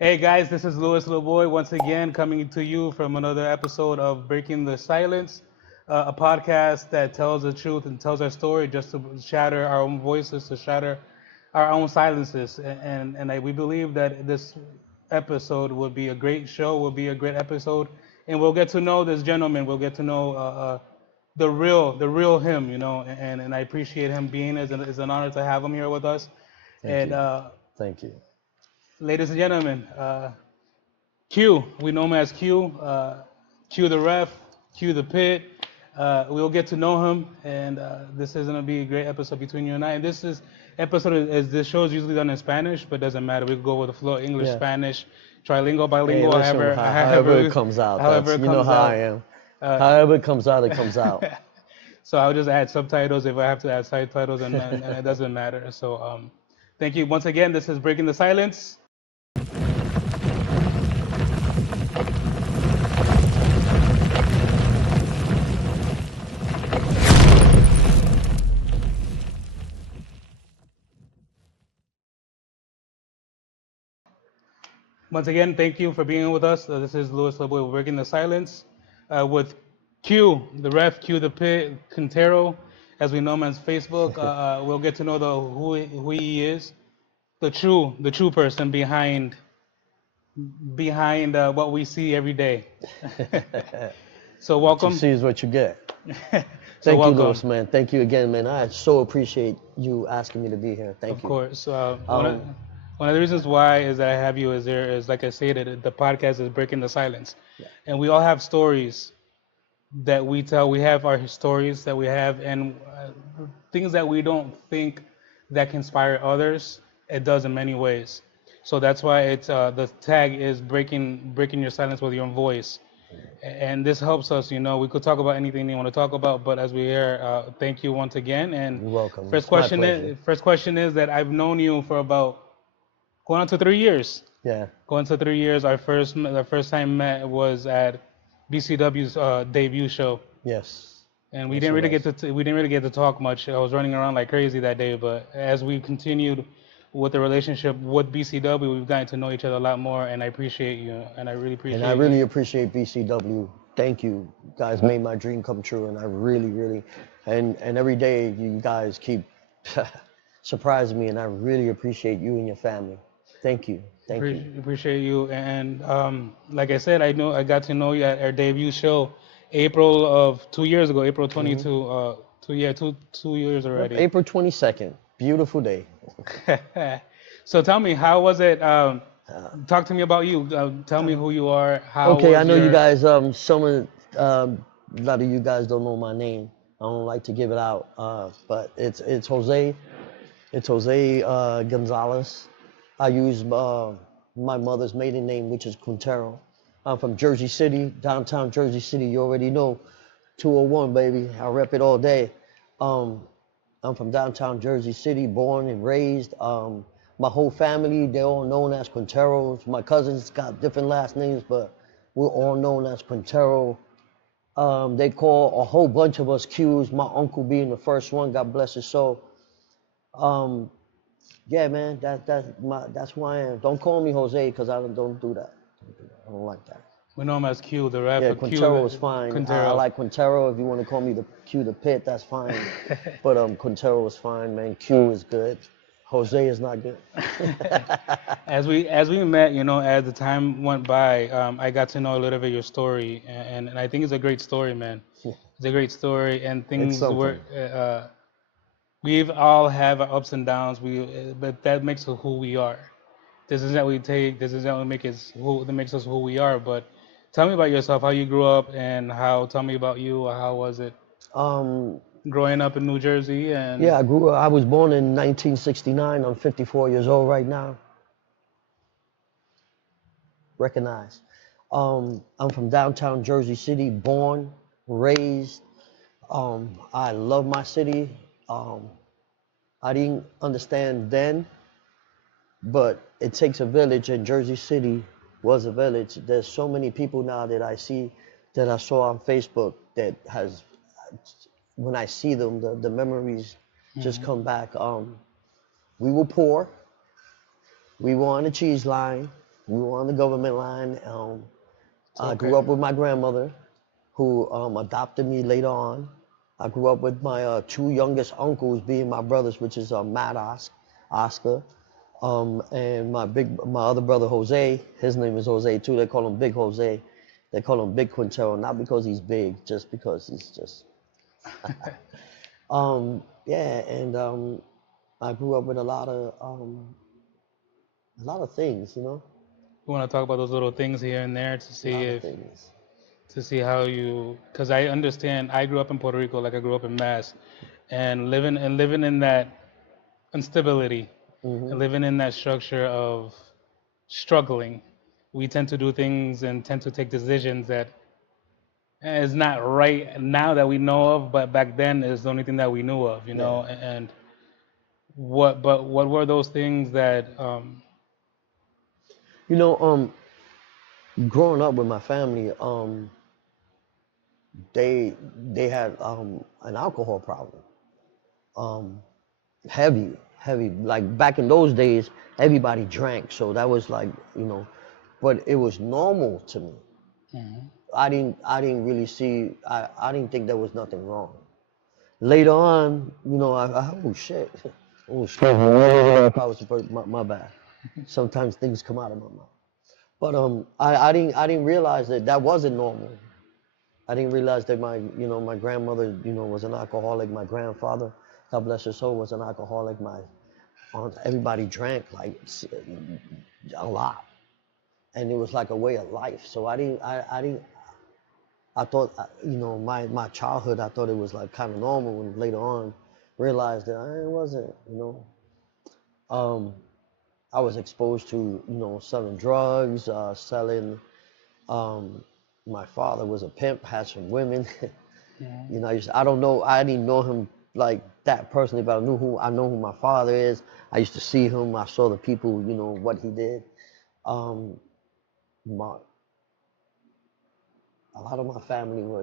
Hey guys, this is Louis Little Boy once again coming to you from another episode of Breaking the Silence, a podcast that tells the truth and tells our story just to shatter our own voices, to shatter our own silences. We believe that this episode will be a great show, will be a great episode, and we'll get to know this gentleman. We'll get to know the real him, and I appreciate him being. It's an honor to have him here with us. Thank And you. Thank you. ladies and gentlemen, Q, we know him as Q, Q the ref, Q the Pit. We'll get to know him, and this is gonna be a great episode between you and I. And this show is usually done in Spanish, but doesn't matter. We can go with the flow, English, Yeah. Spanish, trilingual, Hey, bilingual, listen, however it comes out, however that's, it you know comes how I out. am. Uh, However it comes out, it comes out. so I'll just add subtitles if I have to add subtitles, and it doesn't matter. So thank you once again. This is Breaking the Silence. Once again, thank you for being with us. This is Louis Leboy. We're Breaking the Silence with Q, the ref, Q the Pit, Quintero, as we know him as Facebook. We'll get to know who he is, the true person behind what we see every day. So What you welcome. see is what you get. So Thank you, welcome. Louis, man. Thank you again, man. I so appreciate you asking me to be here. Of Thank you. course. Um, One of the reasons why is that I have you is like I stated, the podcast is Breaking the Silence, yeah. and we all have stories that we tell. We have our stories that we have, and things that we don't think that can inspire others. It does in many ways. So that's why it's the tag is breaking your silence with your own voice, and this helps us. We could talk about anything you want to talk about, but as we hear, thank you once again. And You're welcome. first It's my question pleasure. is first question is that I've known you for about going on to 3 years. Yeah. Going to 3 years. Our first time met was at BCW's debut show, Yes. and we Yes, didn't it really was. get to talk much. I was running around like crazy that day, but as we continued with the relationship with BCW, we've gotten to know each other a lot more, and I appreciate you, and I really And I appreciate really you. appreciate BCW. Thank you. You guys made my dream come true, and I really, really, and every day you guys keep surprising me, and I really appreciate you and your family. Thank you. Thank you. Appreciate you, and like I said, I got to know you at our debut show, April of 2 years ago, April Hmm. 22, two years Yep, already. April 22nd. Beautiful day. So tell me, how was it? Uh, Talk to me about you. Tell me who you are. How okay, I was know you your? guys. A lot of you guys don't know my name. I don't like to give it out. But it's Jose. It's Jose Gonzalez. I use my mother's maiden name, which is Quintero. I'm from Jersey City, downtown Jersey City. You already know, 201, baby. I rep it all day. Um, I'm from downtown Jersey City, born and raised. My whole family, they're all known as Quinteros. My cousins got different last names, but we're all known as Quintero. They call a whole bunch of us Qs, my uncle being the first one, God bless his soul. Um, yeah, man, that's who I am. Don't call me Jose, because I don't do that. I don't like that. We know him as Q, the rap, Yeah, but Q Quintero the is fine. I Quintero. like Quintero. If you want to call me the Q the Pit, that's fine. But Quintero is fine, man. Q is good. Jose is not good. As we met, as the time went by, I got to know a little bit of your story, and I think it's a great story, man. It's a great story, and It's things were. something. We've all have our ups and downs. But that makes us who we are. This is that we take. This is that we make us who that makes us who we are. But tell me about yourself, how you grew up, and how. Tell me about you. How was it Um, growing up in New Jersey? And yeah, I was born in 1969. I'm 54 years old right now. Recognize. I'm from downtown Jersey City, born, raised. I love my city. Um, I didn't understand then, but it takes a village, and Jersey City was a village. There's so many people now that I see, that I saw on Facebook, that has, when I see them, the memories just Mhm. come back. We were poor. We were on a cheese line. We were on the government line. It's I okay. grew up with my grandmother, who adopted me later on. I grew up with my two youngest uncles, being my brothers, which is Oscar, and my other brother Jose. His name is Jose too. They call him Big Jose. They call him Big Quintero, not because he's big, just because he's just. Yeah, and I grew up with a lot of things, you know, We want to talk about those little things here and there to a see lot of if things. to see how you, because I understand I grew up in Puerto Rico like I grew up in Mass, and living in that instability and Hmm. living in that structure of struggling, we tend to do things and tend to take decisions that is not right now that we know of, but back then is the only thing that we knew of, you Yeah, know. And what were those things that you know, growing up with my family, they they had an alcohol problem, um, heavy. Like back in those days, everybody drank, so that was like, you know, but it was normal to me. Mhm. I didn't really see, I didn't think there was nothing wrong. Later on, you know, oh shit, oh shit, I was supposed, my bad. Sometimes things come out of my mouth. But I didn't realize that that wasn't normal. I didn't realize that my grandmother, was an alcoholic. My grandfather, God bless his soul, was an alcoholic. My aunt, everybody drank like a lot, and it was like a way of life. So I didn't, I thought, my childhood, I thought it was like kind of normal, and later on, realized that it wasn't. Um, I was exposed to, selling drugs, selling. Um, my father was a pimp, had some women. Mhm. I don't know. I didn't know him like that personally, but I know who my father is. I used to see him. I saw the people, what he did. Um, my, a lot of my family were,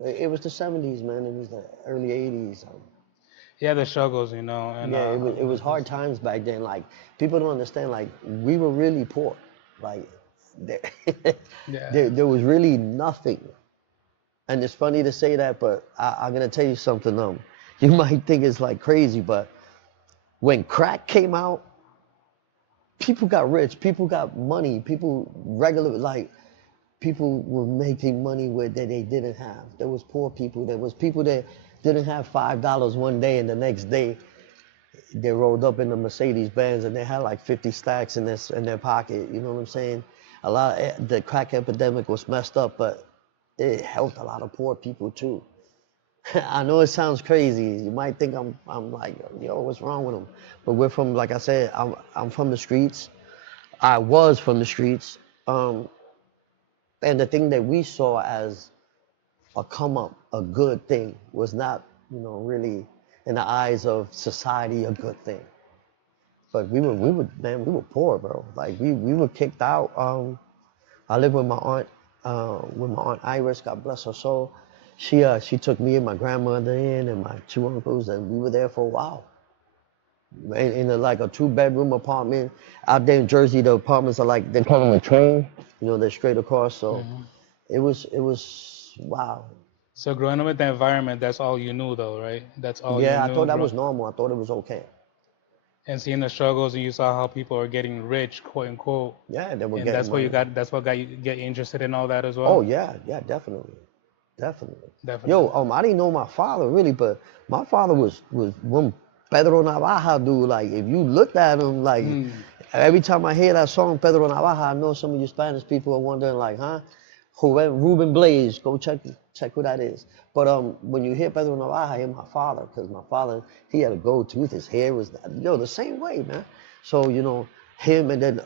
it was the '70s, man. It was the early '80s. Yeah, the struggles, you know, and Yeah, it was hard times back then. Like people don't understand. Like we were really poor. Like there, yeah, there was really nothing. And it's funny to say that, but I'm gonna tell you something. You might think it's like crazy, but when crack came out, people got rich, people got money, people regular like people were making money where they didn't have. There was poor people. There was people that didn't have $5 one day, and the next day they rolled up in the Mercedes Benz and they had like 50 stacks in their pocket. You know what I'm saying? The crack epidemic was messed up, but it helped a lot of poor people too. I know it sounds crazy. You might think I'm like, yo, what's wrong with them? But we're from, like I said, I'm from the streets. I was from the streets. Um, and the thing that we saw as a come up, a good thing, was not, really in the eyes of society a good thing. But we were poor, bro. Like we were kicked out. I lived with my aunt Iris, God bless her soul. She took me and my grandmother in and my two uncles, and we were there for a while. In like a two-bedroom apartment out there in Jersey. The apartments are like they call them a train. They're straight across. So hmm it was wow. So growing up in that environment, that's all you knew, though, right? That's all you Yeah, I thought knew, that grow was normal. I thought it was okay. and seeing the struggles, and you saw how people are getting rich, quote unquote, Yeah, they were and getting money. that's what got you get you interested in all that as Oh well. yeah, yeah, definitely. Definitely. Yo, Definitely. I didn't know my father really, but my father was one Pedro Navaja dude. Like if you looked at him, like Mm. every time I hear that song Pedro Navaja, I know some of you Spanish people are wondering like, huh? Ruben Blaze, go check who that is. But when you hear Pedro Navaja, I hear my father, because my father, he had a gold tooth, his hair was the same way, man. So, him, and then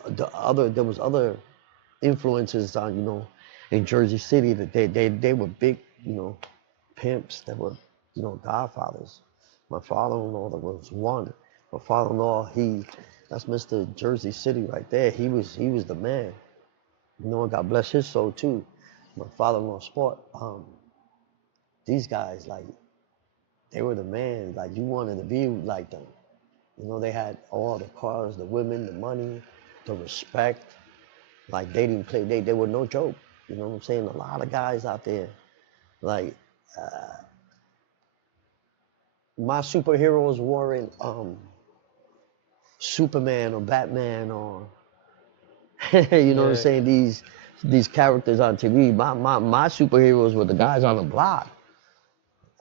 there was other influences on, in Jersey City, that they were big, pimps that were, godfathers. My father-in-law, that was one. My father-in-law, that's Mr. Jersey City right there. He was the man. God bless his soul too. My father-in-law Sport. These guys, like, they were the man. Like, you wanted to be like them. They had all the cars, the women, the money, the respect. Like they didn't play. They were no joke. You know what I'm saying? A lot of guys out there. Like my superheroes weren't Superman or Batman or you know what I'm Yeah, saying? These characters on TV. My superheroes were the guys on the block.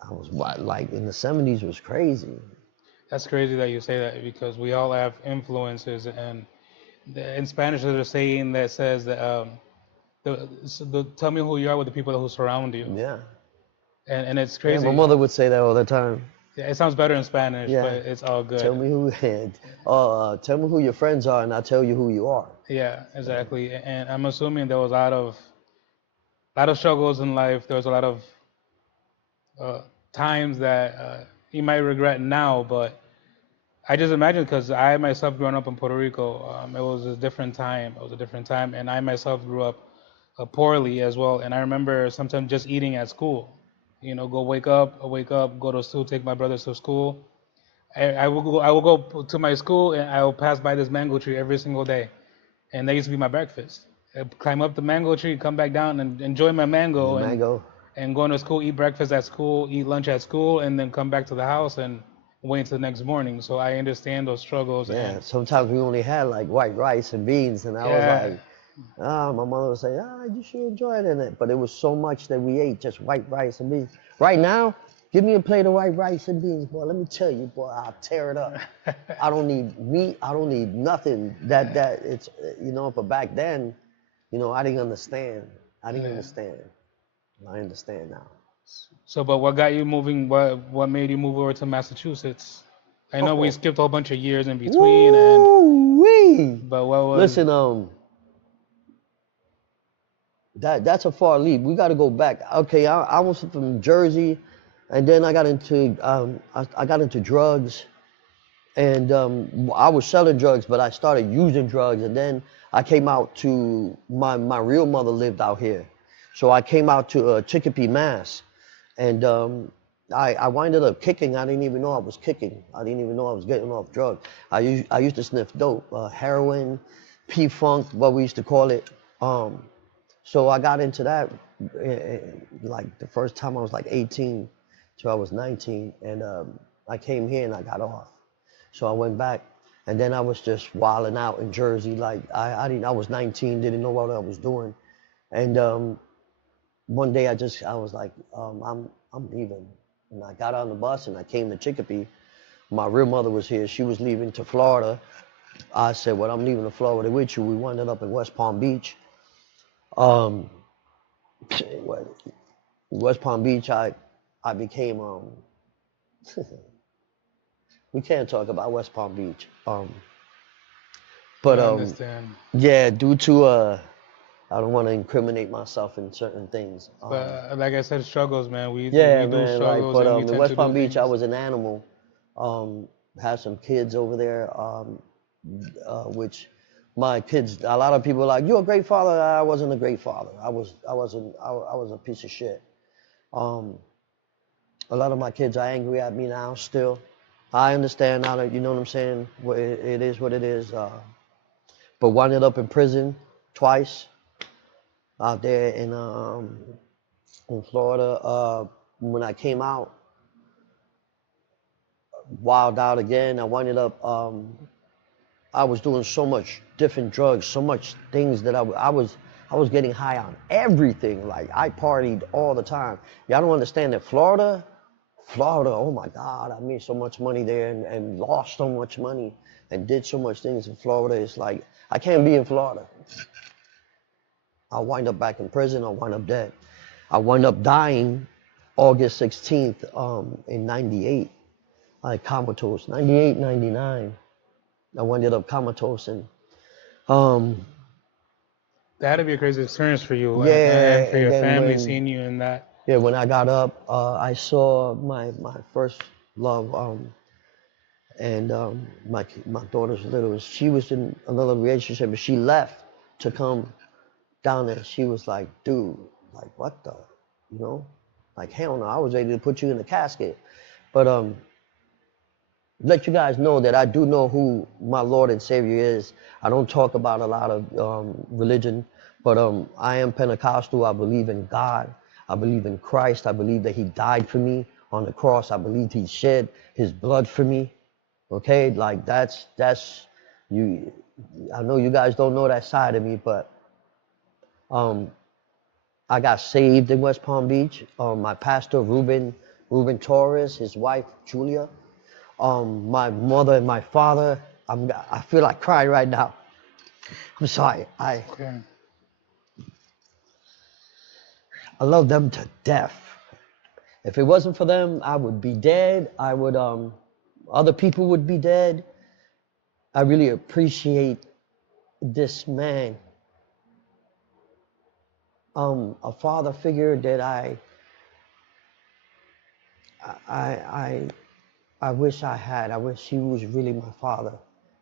I was like in the '70s was crazy. that's crazy that you say that because we all have influences, and in Spanish there's a saying that says that tell me who you are with the people who surround you, Yeah. and it's Yeah, my crazy. mother would say that all the time. Yeah, it sounds better in Spanish, but Yeah. it's all Tell good. me who tell me who your friends are and I'll tell you who you are. Yeah, exactly. And I'm assuming there was a lot of struggles in life. There was a lot of uh, times that you might regret now, but I just imagine because I myself growing up in Puerto Rico, it was a different time. It was a different time, and I myself grew up poorly as well. And I remember sometimes just eating at school. Go wake up, go to school, take my brothers to school. I will go to my school and I will pass by this mango tree every single day, and that used to be my breakfast. I'd climb up the mango tree, come back down, and enjoy my The mango, mango. and going to school, eat breakfast at school, eat lunch at school, and then come back to the house and wait until the next morning. So I understand those struggles, Yeah. and Sometimes we only had like white rice and beans and I was yeah, like, my mother would say, you should enjoy it in it. But it was so much that we ate, just white rice and beans. Right now, give me a plate of white rice and beans, boy. Let me tell you, boy, I'll tear it up. I don't need meat. I don't need nothing. That it's But back then, I didn't understand. I didn't yeah. understand. I understand now. So, but what got you moving? What made you move over to Massachusetts? I know we Oh, skipped a whole bunch of years in between, and woo wee! but what was Listen, that's a far leap. We got to go back. Okay, I was from Jersey, and then I got into drugs, and I was selling drugs, but I started using drugs, and then I came out to my real mother lived out here, so I came out to Chicopee, Mass, and I winded up kicking. I didn't even know I was kicking. I didn't even know I was getting off drugs. I used to sniff dope, heroin, P funk, what we used to call it. So I got into that like the first time I was like 18 till I was 19, and I came here and I got off. So I went back, and then I was just wilding out in Jersey. Like I didn't. I was 19, didn't know what I was doing, and one day I was like, I'm leaving, and I got on the bus and I came to Chicopee. My real mother was here. She was leaving to Florida. I said, well, I'm leaving to Florida with you. We wound up in West Palm Beach. Um, West Palm Beach, I became we can't talk about West Palm Beach. I But understand? yeah, due to I don't want to incriminate myself in certain things. But like I said, struggles, man. We Yeah, do man, like, struggles, but and we in tend West to do Palm Beach, I things. was an animal. Had some kids over there, which my kids, a lot of people are like, you're a great father. I wasn't a great father. I was a piece of shit. Um, a lot of my kids are angry at me now still. I understand now that, you know what I'm saying? It is what it is. But winded up in prison twice out there in Florida. When I came out, wild out again. I winded up. I was doing so much different drugs, so much things that I was getting high on everything. Like I partied all the time. Y'all don't understand that Florida, oh my God, I made so much money there and lost so much money and did so much things in Florida. It's like, I can't be in Florida. I'll wind up back in prison, I'll wind up dead. I wind up dying August 16th in 98, like comatose, 98, 99. I winded up comatose and um, That had to be a crazy experience for you and yeah, for and your then family when seeing you in that. yeah, when I got up, I saw my first love, and my daughter's little. She was in another relationship, but she left to come down there. She was like, dude, like what the, you know, like hell no. I was ready to put you in the casket, but let you guys know that I do know who my Lord and Savior is. I don't talk about a lot of religion, but I am Pentecostal. I believe in God. I believe in Christ. I believe that He died for me on the cross. I believe He shed His blood for me. Okay, like that's you. I know you guys don't know that side of me, but um, I got saved in West Palm Beach. My pastor Ruben Torres, his wife Julia, my mother and my father. I feel like crying right now. I'm sorry. Okay. I love them to death. If it wasn't for them, I would be dead. I would other people would be dead. I really appreciate this man, a father figure that I I I wish I had. I wish he was really my father.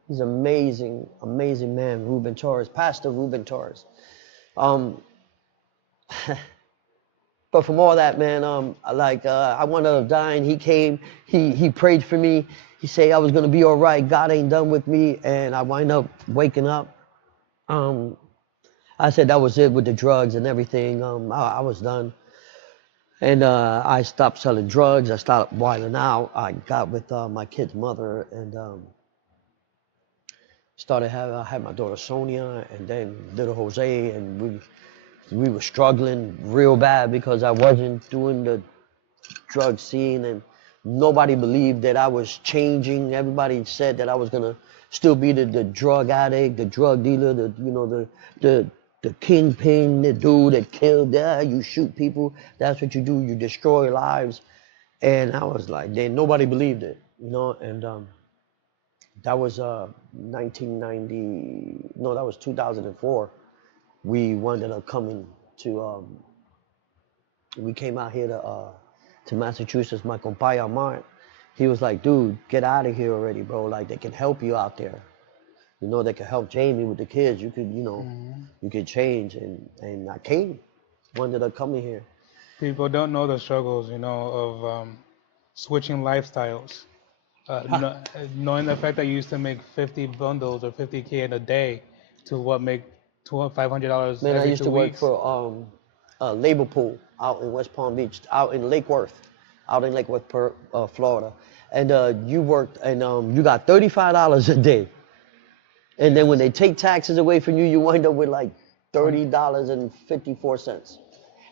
He's amazing, amazing man, Ruben Torres, Pastor Ruben Torres. Um, but from all that, man, I wound up dying. He came, he prayed for me. He said I was gonna be all right. God ain't done with me, and I wind up waking up. Um, I said that was it with the drugs and everything. I was done, and I stopped selling drugs. I stopped wilding out. I got with my kid's mother, and I had my daughter Sonia, and then little Jose, and we were struggling real bad because I wasn't doing the drug scene, and nobody believed that I was changing. Everybody said that I was gonna still be the drug addict, the drug dealer, the the kingpin, the dude that killed. Yeah, you shoot people. That's what you do. You destroy lives. And I was like, then nobody believed it, and that was 1990. No, that was 2004. We ended up coming to. We came out here to Massachusetts. My compaya Mart, he was like, dude, get out of here already, bro. Like they can help you out there. They can help Jamie with the kids. You could, Mhm. you could change. And I came. Ended up coming here. People don't know the struggles, of switching lifestyles. Ha. Knowing the fact that you used to make 50 bundles or 50K in a day to what make $500 Man, I every used two to work weeks. for a labor pool out in West Palm Beach, out in Lake Worth, Florida. And you worked, and you got $35 a day. And then when Yes. they take taxes away from you, you wind up with like One, $30.54.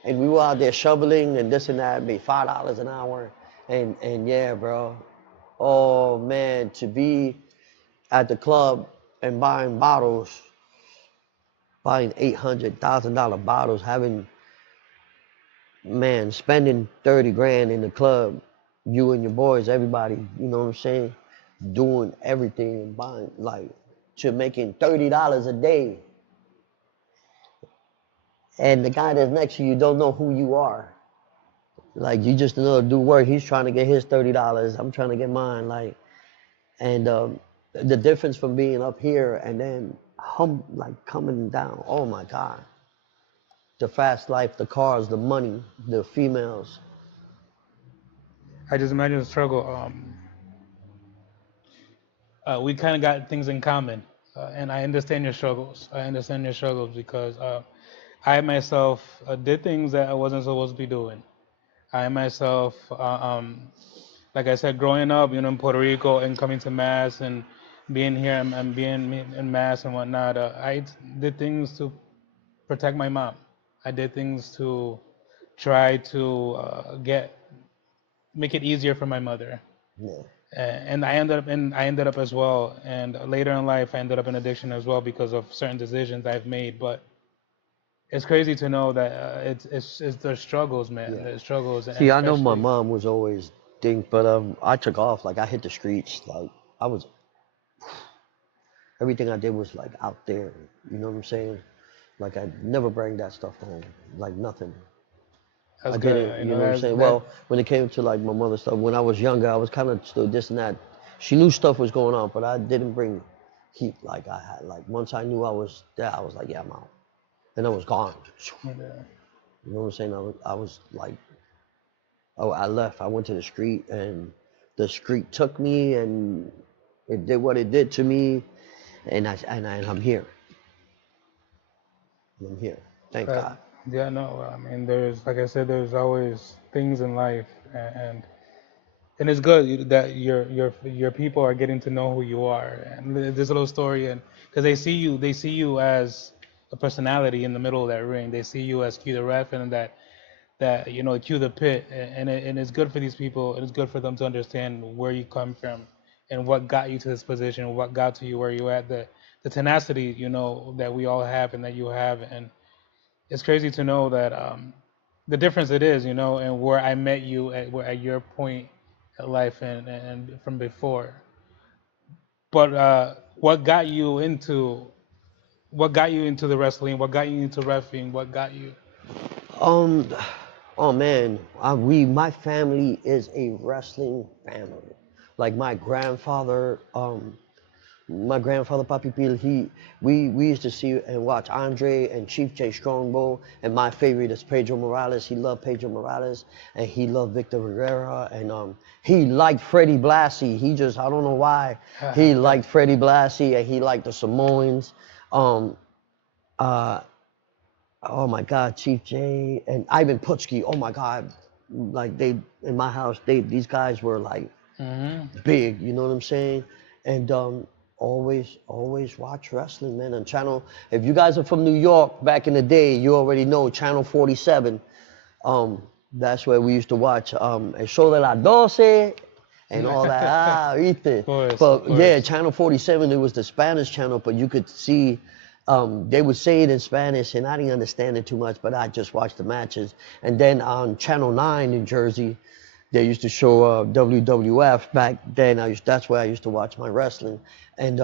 And we were out there shoveling and this and that, made $5 an hour. And yeah, bro. Oh man, to be at the club and buying $800,000 bottles, spending 30 grand in the club, you and your boys, everybody, you know what I'm saying, doing everything and buying like to making $30 a day, and the guy that's next to you don't know who you are. Like you just know to do work. He's trying to get his $30. I'm trying to get mine. And the difference from being up here and then coming down. Oh my God, the fast life, the cars, the money, the females. I just imagine the struggle. We kind of got things in common, and I understand your struggles. I understand your struggles because I myself did things that I wasn't supposed to be doing. I myself, like I said, growing up, in Puerto Rico and coming to Mass and being here and being in Mass and whatnot, I did things to protect my mom. I did things to try to make it easier for my mother. Yeah, And I ended up as well. And later in life, I ended up in addiction as well because of certain decisions I've made. But it's crazy to know that it's the struggles, man. yeah. The struggles, and See, I know my especially mom was always think, but I took off. Like I hit the streets. Like I was everything I did was like out there. You know what I'm saying? Like I never bring that stuff home. Like nothing. I that's didn't. good. You know what I'm saying? That Well, when it came to like my mother stuff, when I was younger, I was kind of still this and that. She knew stuff was going on, but I didn't bring heat like I had. Like once I knew I was there, I was like, yeah, I'm out, and I was gone. yeah. You know what I'm saying? I was like, oh, I left. I went to the street, and the street took me and it did what it did to me, and I'm here. I'm here. Thank But God. yeah, no, I mean, there's like I said, there's always things in life, and it's good that your people are getting to know who you are. And this little story, and because they see you as a personality in the middle of that ring. They see you as Q the ref, and that Q the Pit, and it's good for these people, and it's good for them to understand where you come from and what got you to this position, what got to you where you at, the tenacity that we all have and that you have, and it's crazy to know that the difference it is, and where I met you at your point in life and from before. But what got you into the wrestling? What got you into refing? What got you? Um, oh man, my family is a wrestling family. Like my grandfather Papi Pil, we used to see and watch Andre and Chief J Strongbow, and my favorite is Pedro Morales. He loved Pedro Morales, and he loved Victor Rivera, and he liked Freddie Blassie. He just, I don't know why, he liked Freddie Blassie, and he liked the Samoans. Um, uh, oh my God, Chief J and Ivan Putski. Oh my God, like they in my house, these guys were like Hmm. big. You know what I'm saying? And always watch wrestling, man. On channel. If you guys are from New York back in the day, you already know Channel 47. Um, that's where we used to watch El Show de las 12 and all that. Ah, Of ¿viste? course, of But yeah, course. Channel 47, it was the Spanish channel, but you could see they would say it in Spanish, and I didn't understand it too much, but I just watched the matches. And then on Channel 9 in Jersey, they used to show WWF back then. That's where I used to watch my wrestling. And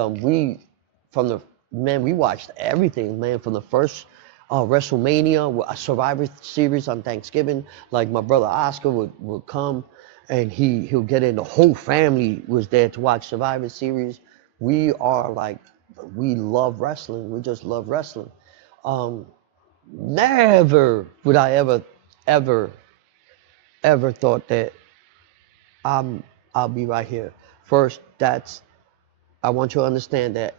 from the, man, we watched everything, man, from the first WrestleMania, a Survivor Series on Thanksgiving. Like my brother Oscar would come, and he'll get in. The whole family was there to watch Survivor Series. We are like, we love wrestling. We just love wrestling. Um, Never would I ever, ever thought that I'm I'll be right here. First, I want you to understand that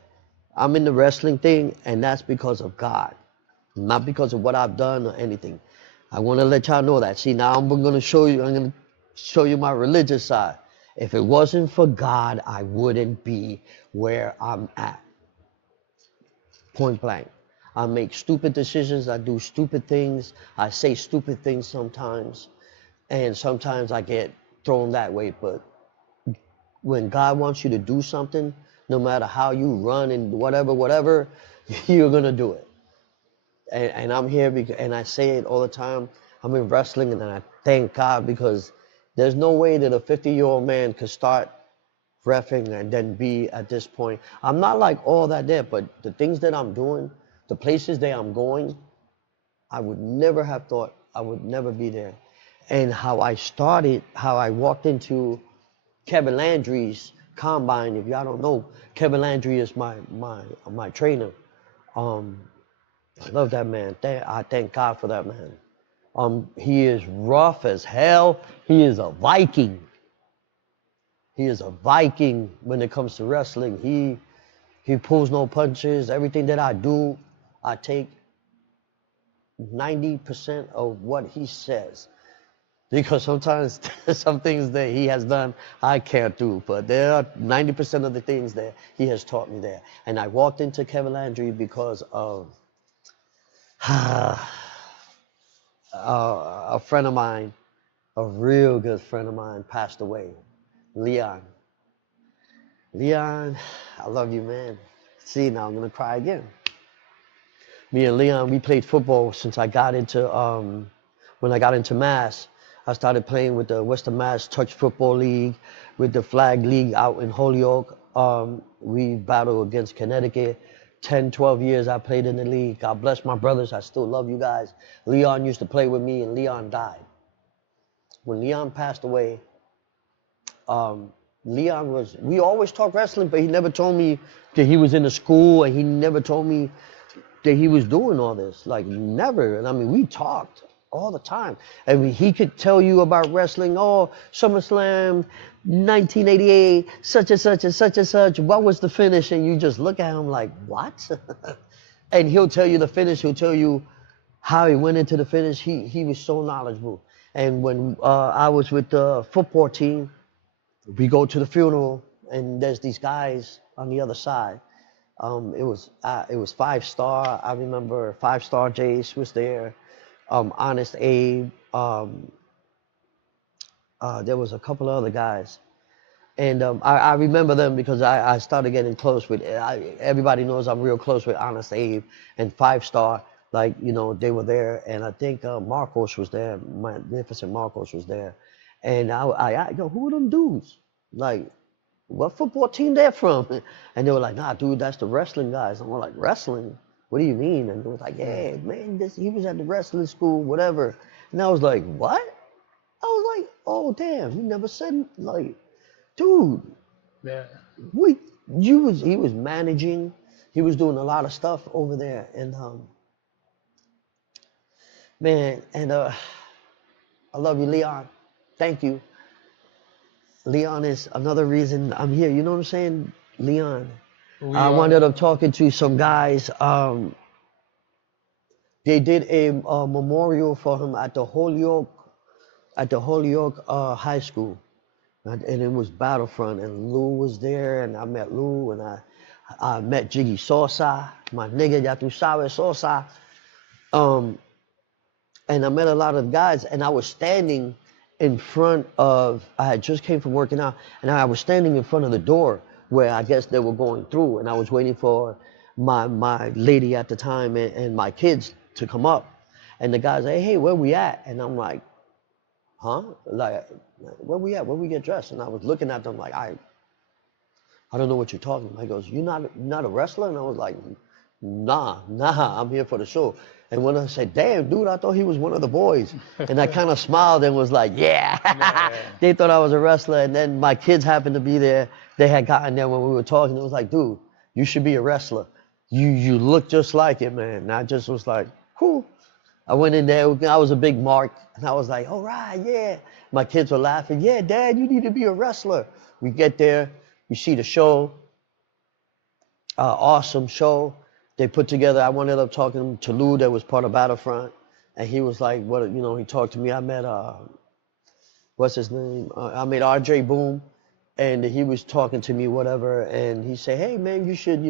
I'm in the wrestling thing, and that's because of God, not because of what I've done or anything. I want to let y'all know that. See, now I'm going to show you. I'm going to show you my religious side. If it wasn't for God, I wouldn't be where I'm at. Point blank. I make stupid decisions. I do stupid things. I say stupid things sometimes, and sometimes I get thrown that way. But when God wants you to do something, no matter how you run and whatever, you're gonna do it. And I'm here because, and I say it all the time. I'm in wrestling, and I thank God because there's no way that a 50-year-old man could start reffing and then be at this point. I'm not like all that there, but the things that I'm doing, the places that I'm going, I would never have thought I would never be there. And how I started, how I walked into Kevin Landry's combine. If y'all don't know, Kevin Landry is my trainer. Um, I love that man. I thank God for that man. He is rough as hell. He is a Viking. He is a Viking when it comes to wrestling. He pulls no punches. Everything that I do, I take 90% of what he says. Because sometimes some things that he has done I can't do, but there are 90% of the things that he has taught me there. And I walked into Kevin Landry because of a friend of mine, a real good friend of mine, passed away. Leon. Leon, I love you, man. See, now I'm gonna cry again. Me and Leon, we played football since I got into when I got into Mass. I started playing with the Western Mass Touch Football League, with the Flag League out in Holyoke. We battled against Connecticut. 10, 12 years I played in the league. God bless my brothers. I still love you guys. Leon used to play with me, and Leon died. When Leon passed away, um, we always talked wrestling, but he never told me that he was in the school, and he never told me that he was doing all this. Like, never. And I mean, we talked all the time. I mean, he could tell you about wrestling. Oh, SummerSlam, 1988, such and such and such and such. What was the finish? And you just look at him like, what? And he'll tell you the finish. He'll tell you how he went into the finish. He was so knowledgeable. And when I was with the football team, we go to the funeral, and there's these guys on the other side. It was 5 Star. I remember 5 Star Jace was there. Honest Abe. There was a couple of other guys, and I remember them because I started getting close with. Everybody knows I'm real close with Honest Abe and 5 Star. Like, they were there, and I think Marcos was there. Magnificent Marcos was there, and yo, who are them dudes? Like, what football team they're from? And they were like, nah, dude, that's the wrestling guys. And we're like, wrestling? What do you mean? And they was like, yeah, man, he was at the wrestling school, whatever. And I was like, what? I was like, oh, damn, he never said, like, dude, Yeah. he was managing, he was doing a lot of stuff over there. And, man, and I love you, Leon. Thank you. Leon is another reason I'm here. You know what I'm saying? Leon. We I are. wound up talking to some guys. They did a memorial for him at the Holyoke High School, and it was Battlefront, and Lou was there, and I met Lou, and I met Jiggy Sosa, my nigga, ya tu sabes, Sosa. And I met a lot of guys, and I was standing in front of, I had just came from working out, and I was standing in front of the door where I guess they were going through, and I was waiting for my lady at the time and my kids to come up. And the guys like, hey, where we at? And I'm like, huh? Like, where we at? Where we get dressed? And I was looking at them like, I don't know what you're talking about. He goes, you're not a wrestler? And I was like, nah, I'm here for the show. And when I said, damn, dude, I thought he was one of the boys. And I kind of smiled and was like, yeah. Yeah. They thought I was a wrestler. And then my kids happened to be there. They had gotten there when we were talking. It was like, dude, you should be a wrestler. You look just like it, man. And I just was like, whew. I went in there. I was a big mark. And I was like, all right, yeah. My kids were laughing. Yeah, Dad, you need to be a wrestler. We get there. We see the show. Awesome show. They put together. I ended up talking to Lou, that was part of Battlefront, and he was like, "What? He talked to me. I met what's his name? I met RJ Boom, and he was talking to me, whatever. And he said, "Hey, man, you should,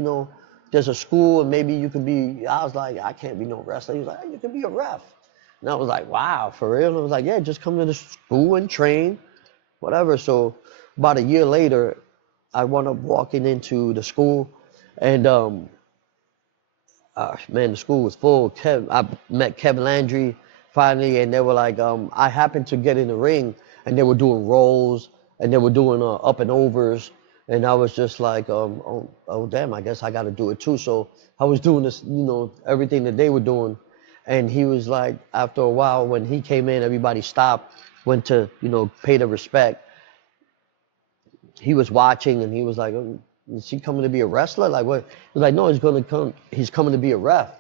there's a school, and maybe you could be." I was like, "I can't be no wrestler." He was like, "Hey, you can be a ref." And I was like, "Wow, for real?" And I was like, "Yeah, just come to the school and train, whatever." So about a year later, I wound up walking into the school, and man, the school was full. I met Kevin Landry finally, and they were like, I happened to get in the ring, and they were doing rolls, and they were doing up and overs, and I was just like, oh damn, I guess I got to do it too. So I was doing this, everything that they were doing, and he was like, after a while, when he came in, everybody stopped, went to, pay the respect. He was watching, and he was like, is he coming to be a wrestler? Like, what? He was like, no, he's coming to be a ref.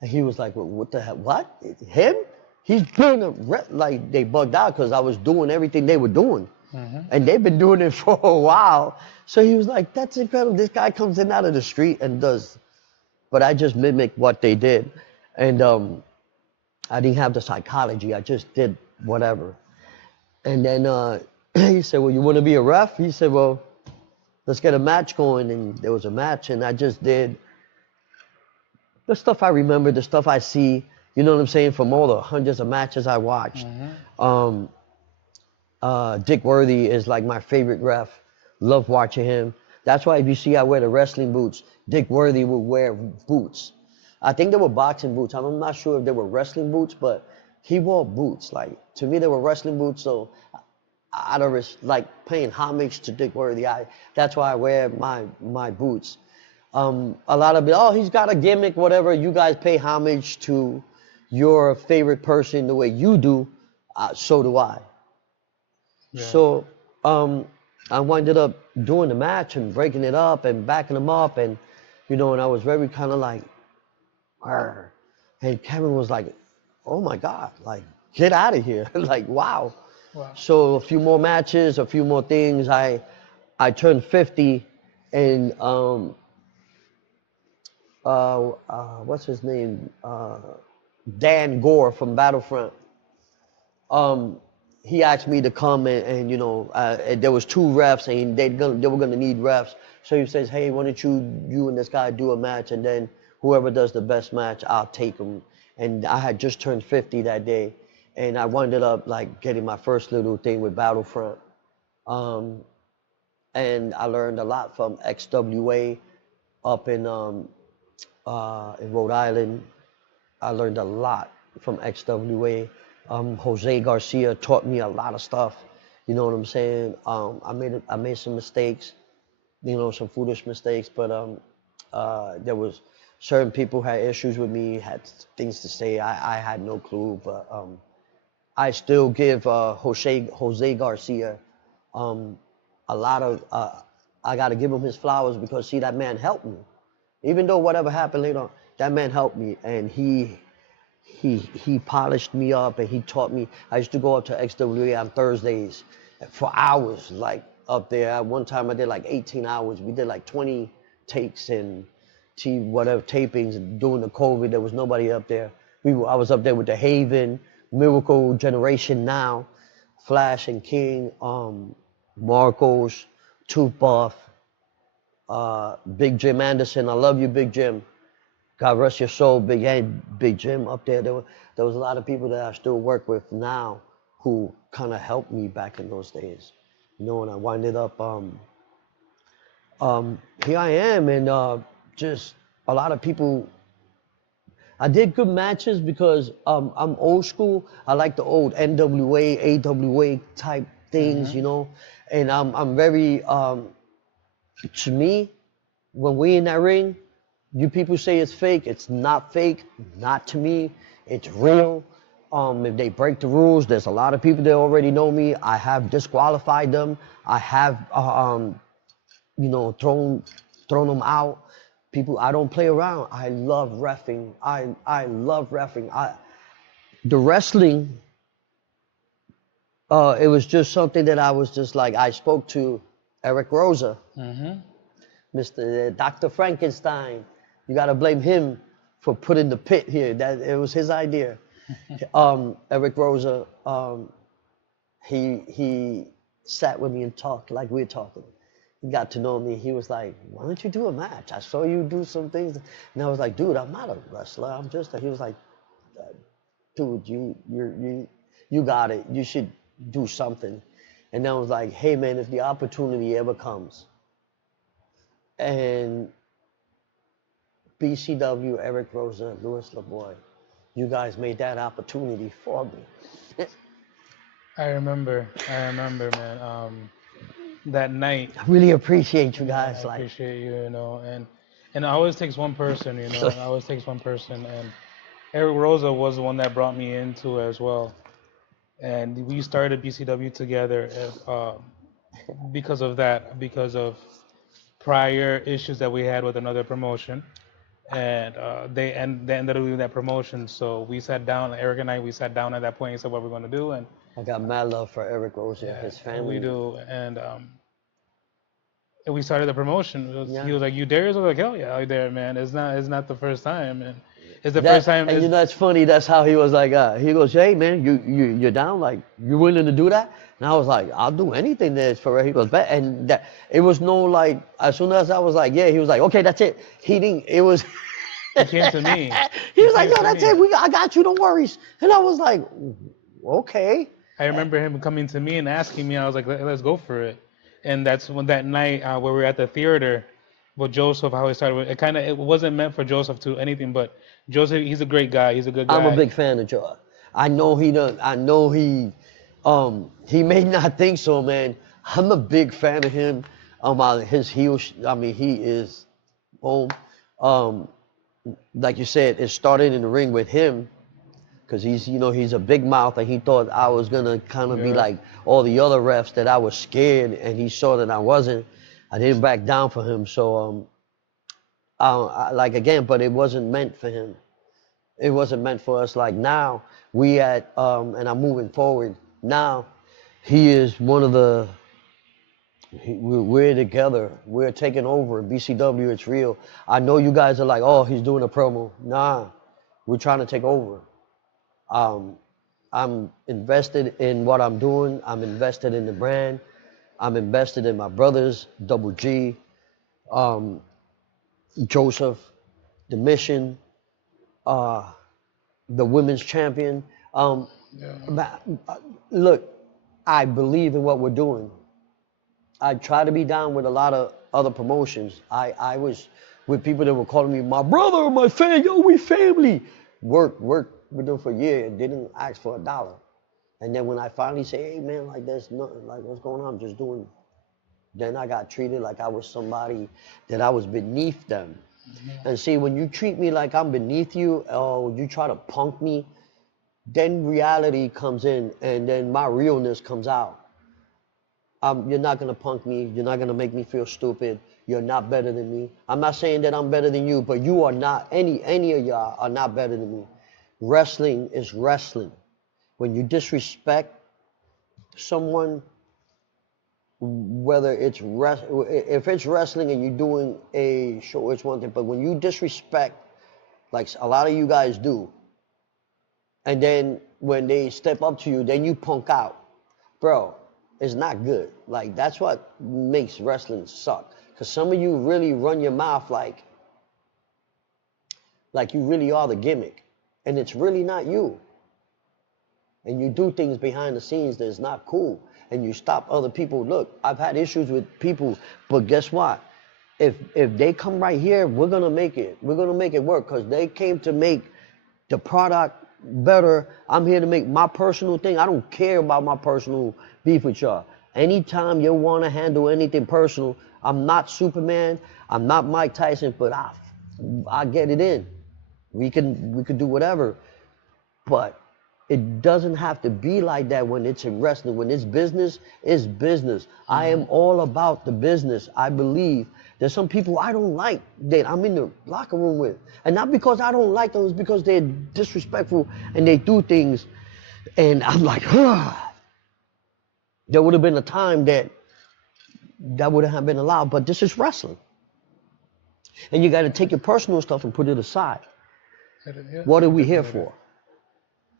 And he was like, well, what the hell? What? Him? He's doing a ref. Like, they bugged out because I was doing everything they were doing. Mm-hmm. And they've been doing it for a while. So he was like, that's incredible. This guy comes in out of the street and does. But I just mimicked what they did. And I didn't have the psychology. I just did whatever. And then he said, well, you want to be a ref? He said, well, let's get a match going. And there was a match, and I just did the stuff I remember, the stuff I see, you know what I'm saying, from all the hundreds of matches I watched. Mm-hmm. Dick Worthy is like my favorite ref. Love watching him. That's why if you see I wear the wrestling boots, Dick Worthy would wear boots. I think they were boxing boots. I'm not sure if they were wrestling boots, but he wore boots. Like, to me, they were wrestling boots, so out of like paying homage to Dick Worthy, that's why I wear my boots. A lot of it, oh, he's got a gimmick, whatever. You guys pay homage to your favorite person the way you do, so do I. Yeah. So I winded up doing the match and breaking it up and backing them up, and and I was very kind of like, arr. And Kevin was like, oh my God, like, get out of here. Like, wow. Wow. So a few more matches, a few more things. I turned 50, and what's his name? Dan Gore from Battlefront. Um, he asked me to come and and there was two refs and they were gonna need refs. So he says, hey, why don't you and this guy do a match, and then whoever does the best match, I'll take him. And I had just turned 50 that day, and I wound up like getting my first little thing with Battlefront. Um, and I learned a lot from XWA up in Rhode Island. I learned a lot from XWA. Jose Garcia taught me a lot of stuff. You know what I'm saying? I made some mistakes, some foolish mistakes, but there was certain people had issues with me, had things to say. I had no clue, but I still give Jose Garcia um, a lot of. I got to give him his flowers because see that man helped me. Even though whatever happened later on, that man helped me, and he polished me up and he taught me. I used to go up to XWA on Thursdays for hours, like up there. At one time I did like 18 hours. We did like 20 takes and whatever tapings during the COVID. There was nobody up there. I was up there with the Haven, Miracle Generation Now, Flash and King, Marcos, Tooth Buff, Big Jim Anderson. I love you, Big Jim. God rest your soul, Big Jim up there. There was a lot of people that I still work with now who kind of helped me back in those days. And I winded up, here I am, and just a lot of people. I did good matches because I'm old school. I like the old NWA, AWA type things, Hmm. and I'm very, to me, when we in that ring, you people say it's fake. It's not fake. Not to me. It's real. If they break the rules, there's a lot of people that already know me. I have disqualified them. I have, thrown them out. People, I don't play around. I love refing. I love refing. The wrestling, it was just something that I was just like, I spoke to Eric Rosa, Hmm. Mr. Dr. Frankenstein. You got to blame him for putting the pit here. That it was his idea. Eric Rosa, he sat with me and talked like we're talking. He got to know me. He was like, "Why don't you do a match? I saw you do some things." And I was like, "Dude, I'm not a wrestler. I'm just." He was like, "Dude, you got it. You should do something." And I was like, "Hey, man, if the opportunity ever comes, and BCW, Eric Rosa, Louis LeBoy, you guys made that opportunity for me." I remember, man. That night, I really appreciate you man, I guys. Like, appreciate you, and it always takes one person, it always takes one person, and Eric Rosa was the one that brought me into it as well, and we started BCW together because of that, because of prior issues that we had with another promotion, and they ended up leaving that promotion. So we sat down, Eric and I, we sat down at that point and said what we're going to do, and I got mad love for Eric Rosa, yeah, his we family. do, and we started the promotion. Yeah. He was like, "You Darius?" I was like, "Hell yeah, I dare, man. It's not the first time, and it's the first That time. and It's it's funny. That's how he was like. He goes, "Hey man, you're down. Like you willing to do that?" And I was like, "I'll do anything that's for." He goes, "Bet." And that it was no like. As soon as I was like, "Yeah," he was like, "Okay, that's it." He didn't. It was. he came to me. He He was like, came "Yo, to that's me. it. I got you. Don't worry." And I was like, "Okay." I remember him coming to me and asking me. I was like, Let's go for it." And that's when that night where we were at the theater with Joseph, how it started. It wasn't meant for Joseph to anything, but Joseph, he's a great guy. He's a good I'm a guy. big fan of Joe. I know he does. I know he may not think so, man. I'm a big fan of him. His heel. I mean, he is boom. Um, like you said, it started in the ring with him because he's a big mouth, and he thought I was gonna kind of be Yeah. like all the other refs that I was scared, and he saw that I wasn't. I didn't back down for him, so like again, but it wasn't meant for him. It wasn't meant for us. Like now, and I'm moving forward. Now, he is one of the. We're together. We're taking over. BCW, it's real. I know you guys are like, oh, he's doing a promo. Nah, we're trying to take over. Um, I'm invested in what I'm doing. I'm invested in the brand. I'm invested in my brothers, Double G, um, Joseph, the mission, uh, the women's champion. Um, Yeah. look, I believe in what we're doing. I try to be down with a lot of other promotions. I was with people that were calling me my brother, my fan, yo, we family. Work, with them for a year and didn't ask for a dollar. And then when I finally say, hey man, like there's nothing, like what's going on? I'm just doing. Then I got treated like I was somebody that I was beneath them. And see, when you treat me like I'm beneath you, or you try to punk me, then reality comes in, and then my realness comes out. You're not gonna punk me. You're not gonna make me feel stupid. You're not better than me. I'm not saying that I'm better than you, but you are not. Any of y'all are not better than me. Wrestling is wrestling. When you disrespect someone, whether if it's wrestling and you're doing a show, it's one thing. But when you disrespect, like a lot of you guys do, and then when they step up to you, then you punk out, bro. It's not good. Like that's what makes wrestling suck. Cause some of you really run your mouth like you really are the gimmick, and it's really not you. And you do things behind the scenes that's not cool, and you stop other people. Look, I've had issues with people, but guess what? If they come right here, we're gonna make it. We're gonna make it work because they came to make the product better. I'm here to make my personal thing. I don't care about my personal beef with y'all. Anytime you want to handle anything personal, I'm not Superman. I'm not Mike Tyson, but I get it in. We can do whatever. But it doesn't have to be like that when it's in wrestling. When it's business, it's business. I am all about the business. I believe there's some people I don't like that I'm in the locker room with. And not because I don't like them, it's because they're disrespectful and they do things. And I'm like, there would have been a time that wouldn't have been allowed. But this is wrestling. And you got to take your personal stuff and put it aside. What are we here for?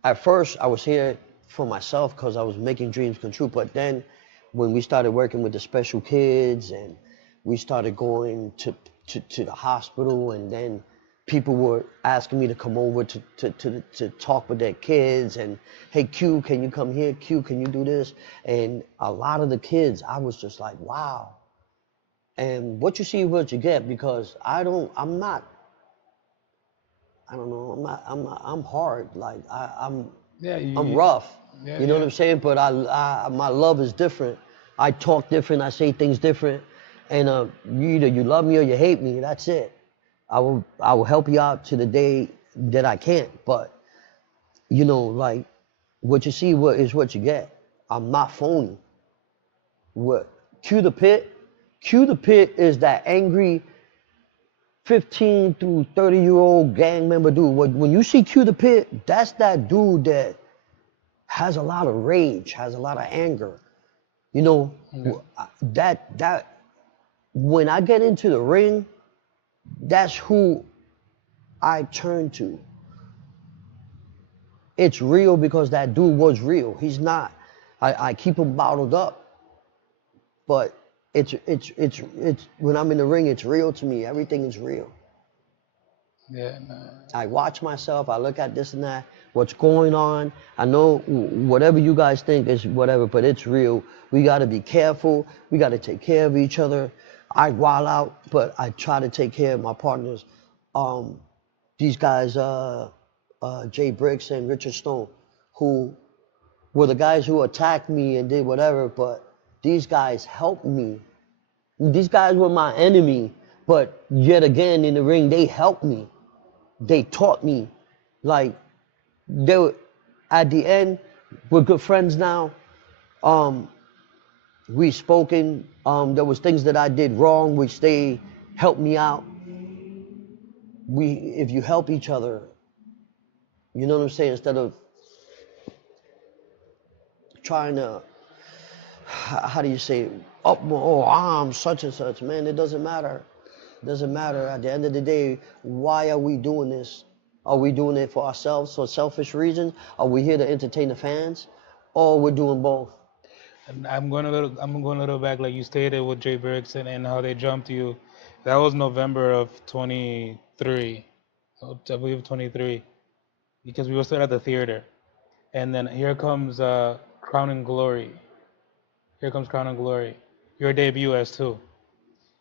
At first, I was here for myself because I was making dreams come true. But then when we started working with the special kids and we started going to the hospital, and then people were asking me to come over to talk with their kids and, hey, Q, can you come here? Q, can you do this? And a lot of the kids, I was just like, wow. And what you see is what you get, because I don't know. I'm hard. Like Yeah. I'm rough. Yeah. You know what Yeah. I'm saying? But my love is different. I talk different. I say things different. And either you love me or you hate me. That's it. I will help you out to the day that I can't. But like what you see is what you get. I'm not phony. What Q the Pit? Q the Pit is that angry 15 to 30-year-old gang member dude. When you see Q the Pit, that's that dude that has a lot of rage, has a lot of anger. You know, that when I get into the ring, that's who I turn to. It's real because that dude was real. He's not. I keep him bottled up, but it's when I'm in the ring, it's real to me. Everything is real. Yeah. Nah. I watch myself. I look at this and that. What's going on? I know whatever you guys think is whatever, but it's real. We got to be careful. We got to take care of each other. I wild out, but I try to take care of my partners. Um, these guys, Jay Briggs and Richard Stone, who were the guys who attacked me and did whatever, but these guys helped me. These guys were my enemy, but yet again in the ring, they helped me. They taught me, like they were, at the end, we're good friends now. Um, we spoken. There was things that I did wrong, which they helped me out. If you help each other, You know what I'm saying? Instead of trying to, how do you say, oh, I'm such and such, man. It doesn't matter. It doesn't matter. At the end of the day, why are we doing this? Are we doing it for ourselves for selfish reasons? Are we here to entertain the fans? Or we're doing both? And I'm going a little back, like you stated with Jay Bergson and how they jumped you. That was November of 23, I believe 23, because we were still at the theater. And then here comes Crown and Glory. Here comes Crown and Glory. Your debut as too.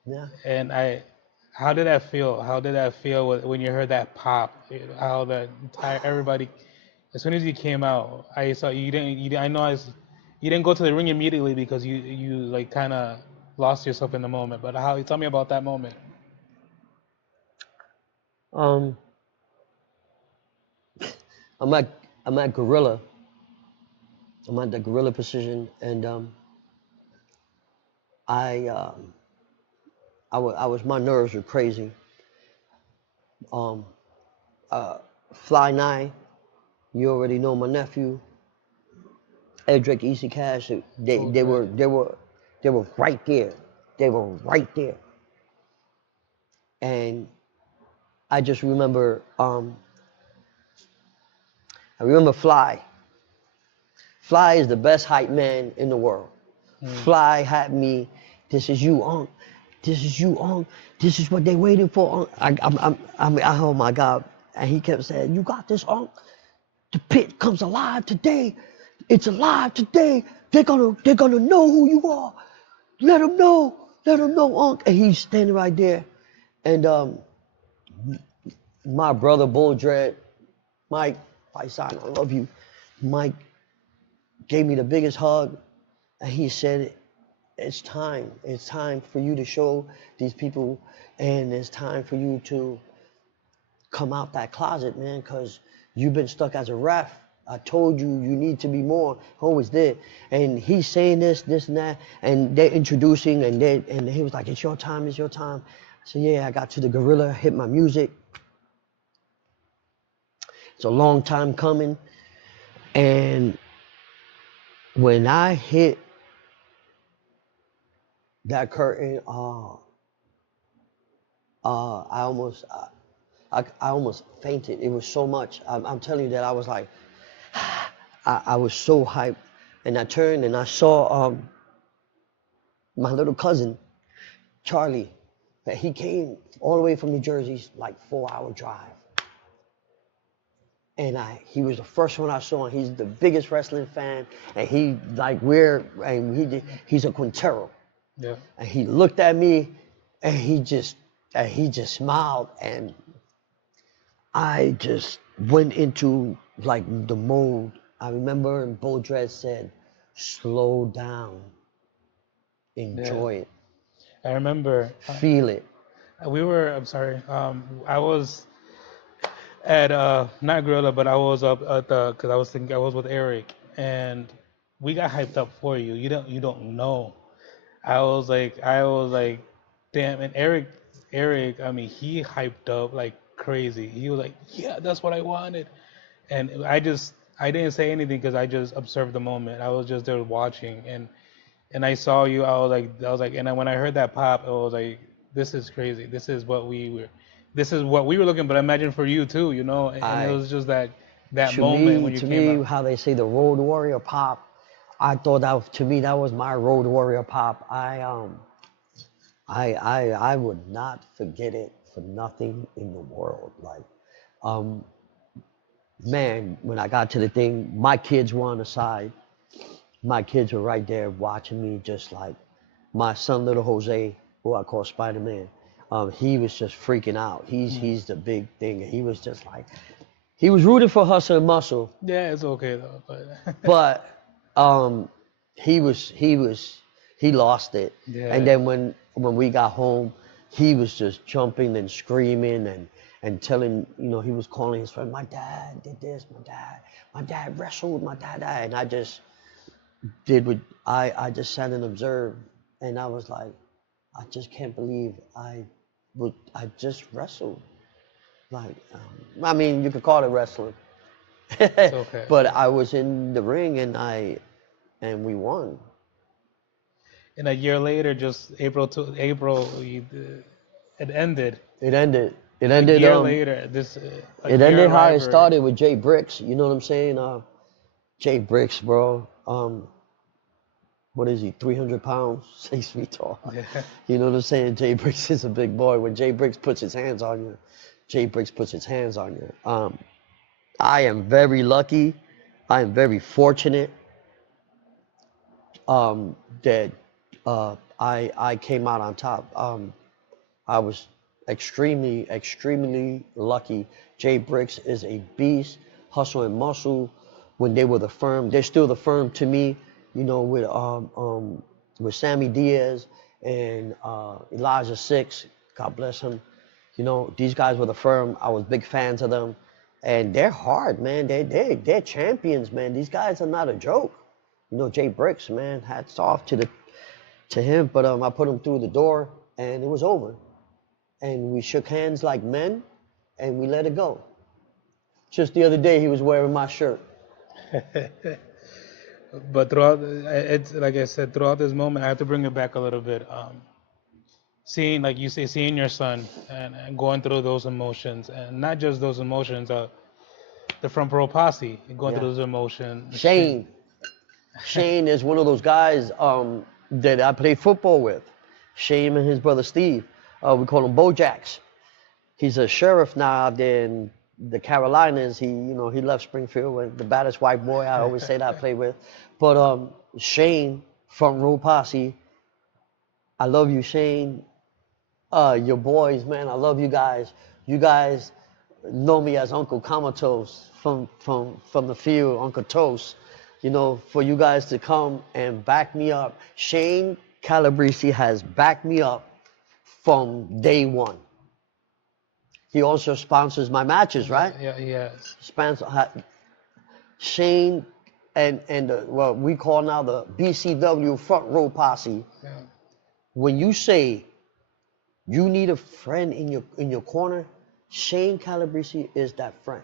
Yeah. And how did that feel? How did that feel when you heard that pop? How the entire everybody, as soon as you came out, I saw you didn't. I know you didn't go to the ring immediately because you like kind of lost yourself in the moment. But how? Tell me about that moment. Um, I'm at I'm at Gorilla. I'm at the Gorilla position, and I I was my nerves were crazy. Um, uh, Fly Nine, you already know my nephew, Edric Easy Cash. Okay. They were right there. They were right there, and I just remember I remember Fly. Fly is the best hype man in the world. Mm. Fly had me. This is you, Unc. This is you, Unc. This is what they waiting for, Unc. Oh my God. And he kept saying, "You got this, Unc. The pit comes alive today. It's alive today. They're gonna know who you are. Let them know. Let them know, Unc." And he's standing right there. And my brother Bull Dread, Mike, Paisan, I love you. Mike gave me the biggest hug, and he said, it's time. It's time for you to show these people, and it's time for you to come out that closet, man, because you've been stuck as a ref. I told you you need to be more. Always did. And he's saying this, and that, and they're introducing, and he was like, "It's your time. It's your time." I said, "Yeah." I got to the Gorilla, hit my music. It's a long time coming, and when I hit that curtain, I almost, I almost fainted. It was so much. I'm telling you that I was like, I was so hyped. And I turned and I saw my little cousin, Charlie. That he came all the way from New Jersey, like 4 hour drive. And he was the first one I saw. And he's the biggest wrestling fan. And he's a Quintero. Yeah. And he looked at me and he just smiled, and I just went into like the mode. I remember Bo Dredd said, "Slow down, Yeah. enjoy it, I remember. feel it." We were. I'm sorry. I was at not Gorilla, but I was up at the because I was thinking I was with Eric and we got hyped up for you. You don't know. I was like, damn. And Eric, I mean, he hyped up like crazy. He was like, yeah, that's what I wanted. And I didn't say anything because I just observed the moment. I was just there watching, and I saw you. I was like, and then when I heard that pop, I was like, this is crazy. This is what we were looking. But imagine for you too, and it I was just that moment when you to came me, out. how they say the Road Warrior pop. I thought that to me that was my Road Warrior pop. I would not forget it for nothing in the world. Like, um, man, when I got to the thing, my kids were on the side. My kids were right there watching me, just like my son, little Jose, who I call Spider Man. He was just freaking out. Mm. He's the big thing. He was just like, he was rooting for Hustle and Muscle, Yeah, it's okay though. But but um, he he lost it. And yeah, then when we got home, he was just jumping and screaming and telling, he was calling his friend, "My dad did this, my dad wrestled, my dad died." And I just did what I just sat and observed, and I was like, I just can't believe I just wrestled. Like, I mean, you could call it wrestling, It's okay. But I was in the ring and we won. And a year later, just April, it ended. It ended. It A ended. year later, this a It year ended how it rivalry. started with Jay Bricks. You know what I'm saying? Jay Bricks, bro. What is he? 300 pounds, 6 feet tall. Yeah. You know what I'm saying? Jay Bricks is a big boy. When Jay Bricks puts his hands on you, Jay Bricks puts his hands on you. I am very lucky. I am very fortunate that I came out on top. I was extremely lucky. Jay Bricks is a beast. Hustle and Muscle, when they were the firm, they're still the firm to me. You know, with Sammy Diaz and Elijah Six, God bless him. You know, these guys were the firm. I was big fans of them, and they're hard, man. They're champions, man. These guys are not a joke. You know, Jay Bricks, man. Hats off to him. But I put him through the door, and it was over. And we shook hands like men, and we let it go. Just the other day, he was wearing my shirt. But throughout, it's like I said, throughout this moment, I have to bring it back a little bit. Seeing, like you say, seeing your son and going through those emotions, and not just those emotions, the front row posse going Yeah. through those emotions. Shane. Shane is one of those guys that I play football with. Shane and his brother Steve. We call him Bojacks. He's a sheriff now out there in the Carolinas. He left Springfield with the baddest white boy I always say that I play with. But Shane, front row posse, I love you, Shane. Your boys, man, I love you guys. You guys know me as Uncle Comatose from the field, Uncle Toast. You know, for you guys to come and back me up. Shane Calabrese has backed me up from day one. He also sponsors my matches, right? Yeah, yes. Sponsor Shane and what we call now the BCW front row posse. Yeah. When you say you need a friend in your corner, Shane Calabrese is that friend.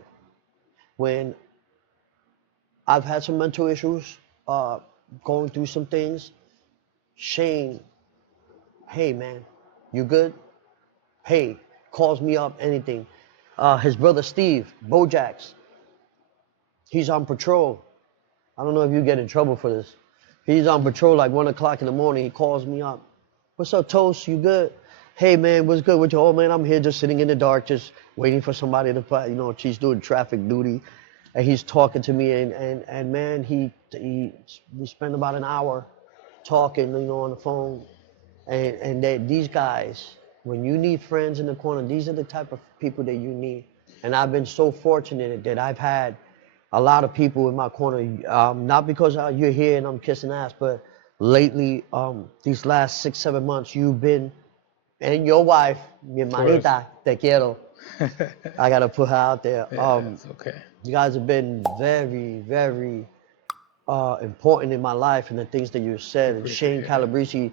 When I've had some mental issues, going through some things, Shane, hey man, you good? Hey, calls me up, anything. His brother Steve, Bojax, he's on patrol. I don't know if you get in trouble for this. He's on patrol like 1 o'clock in the morning. He calls me up. What's up, Toast? You good? Hey man, what's good with you? Oh man, I'm here just sitting in the dark, just waiting for somebody to fight. You know, she's doing traffic duty, and he's talking to me, and man, we spent about an hour talking, on the phone, and that these guys, when you need friends in the corner, these are the type of people that you need. And I've been so fortunate that I've had a lot of people in my corner, not because you're here and I'm kissing ass, but lately, these last 6, 7 months, you've been, and your wife, mi Of course. hermanita, te quiero. I gotta put her out there. Yeah, it's okay. You guys have been very important in my life and the things that you We said. And Shane appreciate it. Calabrese,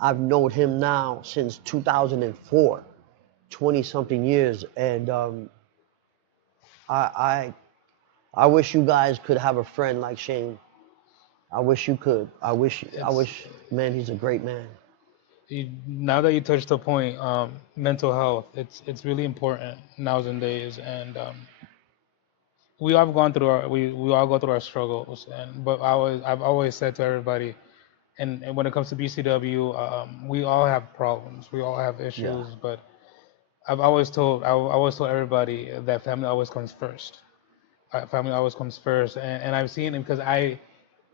I've known him now since 2004, 20 something years, and I I wish you guys could have a friend like Shane. I wish you could. It's Man, he's a great man. now that you touched the point, mental health. It's really important nowadays, and we all have gone through we all go through our struggles, and but I've always said to everybody, and when it comes to BCW, we all have problems, we all have Yeah. issues, but I always told everybody that family always comes first. Family always comes first, and I've seen it because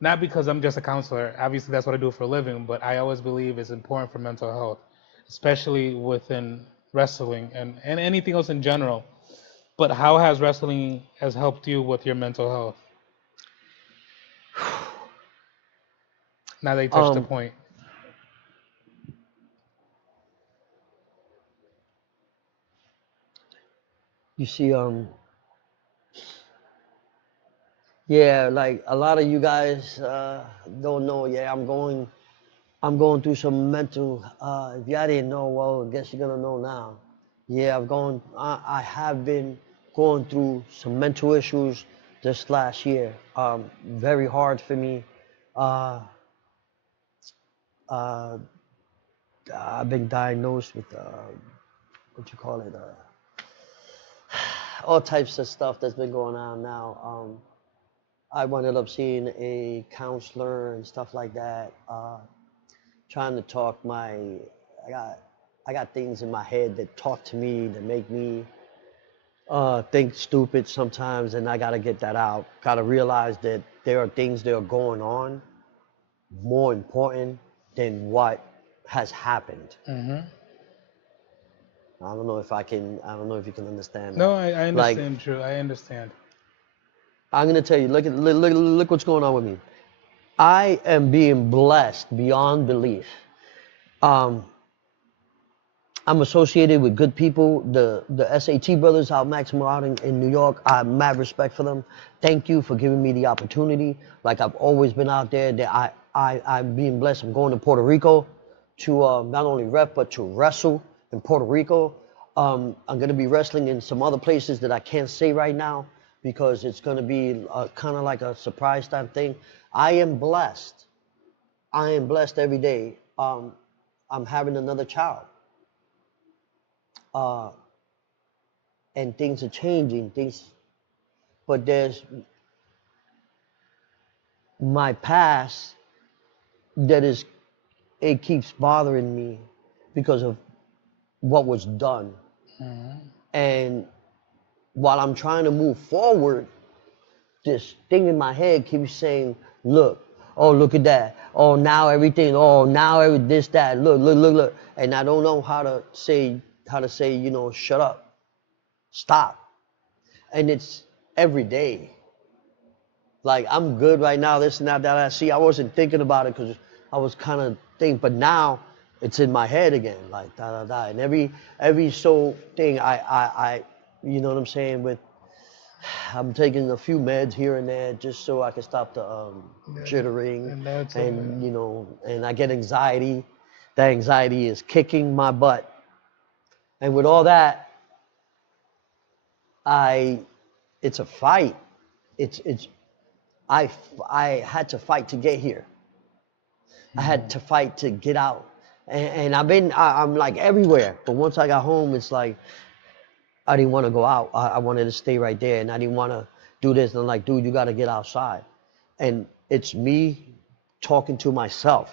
not because I'm just a counselor. Obviously, that's what I do for a living, but I always believe it's important for mental health, especially within wrestling and anything else in general. But how has wrestling has helped you with your mental health? Now that you touched the Um, point. you see, yeah, like a lot of you guys don't know. Yeah, I'm going through some mental. If y'all didn't know, well, I guess you're gonna know now. Yeah, I have been going through some mental issues this last year. Very hard for me. Uh, uh, I've been diagnosed with what you call it, all types of stuff that's been going on now. I ended up seeing a counselor and stuff like that. Trying to talk I got, I got things in my head that talk to me that make me think stupid sometimes, and I gotta get that out. Gotta realize that there are things that are going on more important than what has happened. Hmm. I don't know if I can. I don't know if you can understand No, that. I Like, understand, Drew. I understand. I'm gonna tell you. Look what's going on with me. I am being blessed beyond belief. Um, I'm associated with good people. The SAT brothers out Maximo out in New York. I have mad respect for them. Thank you for giving me the opportunity. Like I've always been out there. That I'm being blessed. I'm going to Puerto Rico to not only rep but to wrestle in Puerto Rico. I'm gonna be wrestling in some other places that I can't say right now because it's gonna be kind of like a surprise type thing. I am blessed. I am blessed every day. I'm having another child. Uh, and things are changing things, but there's my past that is, it keeps bothering me because of what was done. Hmm. And while I'm trying to move forward, this thing in my head keeps saying, look, oh, look at that, oh, now everything, oh, now this, that, look, and I don't know how to say, shut up, stop. And it's every day. Like I'm good right now, this and that, that. I see. I wasn't thinking about it because I was kind of thinking, but now it's in my head again, like da da da. And every so thing, you know what I'm saying? With I'm taking a few meds here and there just so I can stop the Yeah, jittering, and that's and I get anxiety. That anxiety is kicking my butt, and with all that, I, it's a fight. It's I had to fight to get here. I had hmm to fight to get out. And I'm like everywhere. But once I got home, it's like, I didn't want to go out. I wanted to stay right there. And I didn't want to do this. And I'm like, dude, you got to get outside. And it's me talking to myself.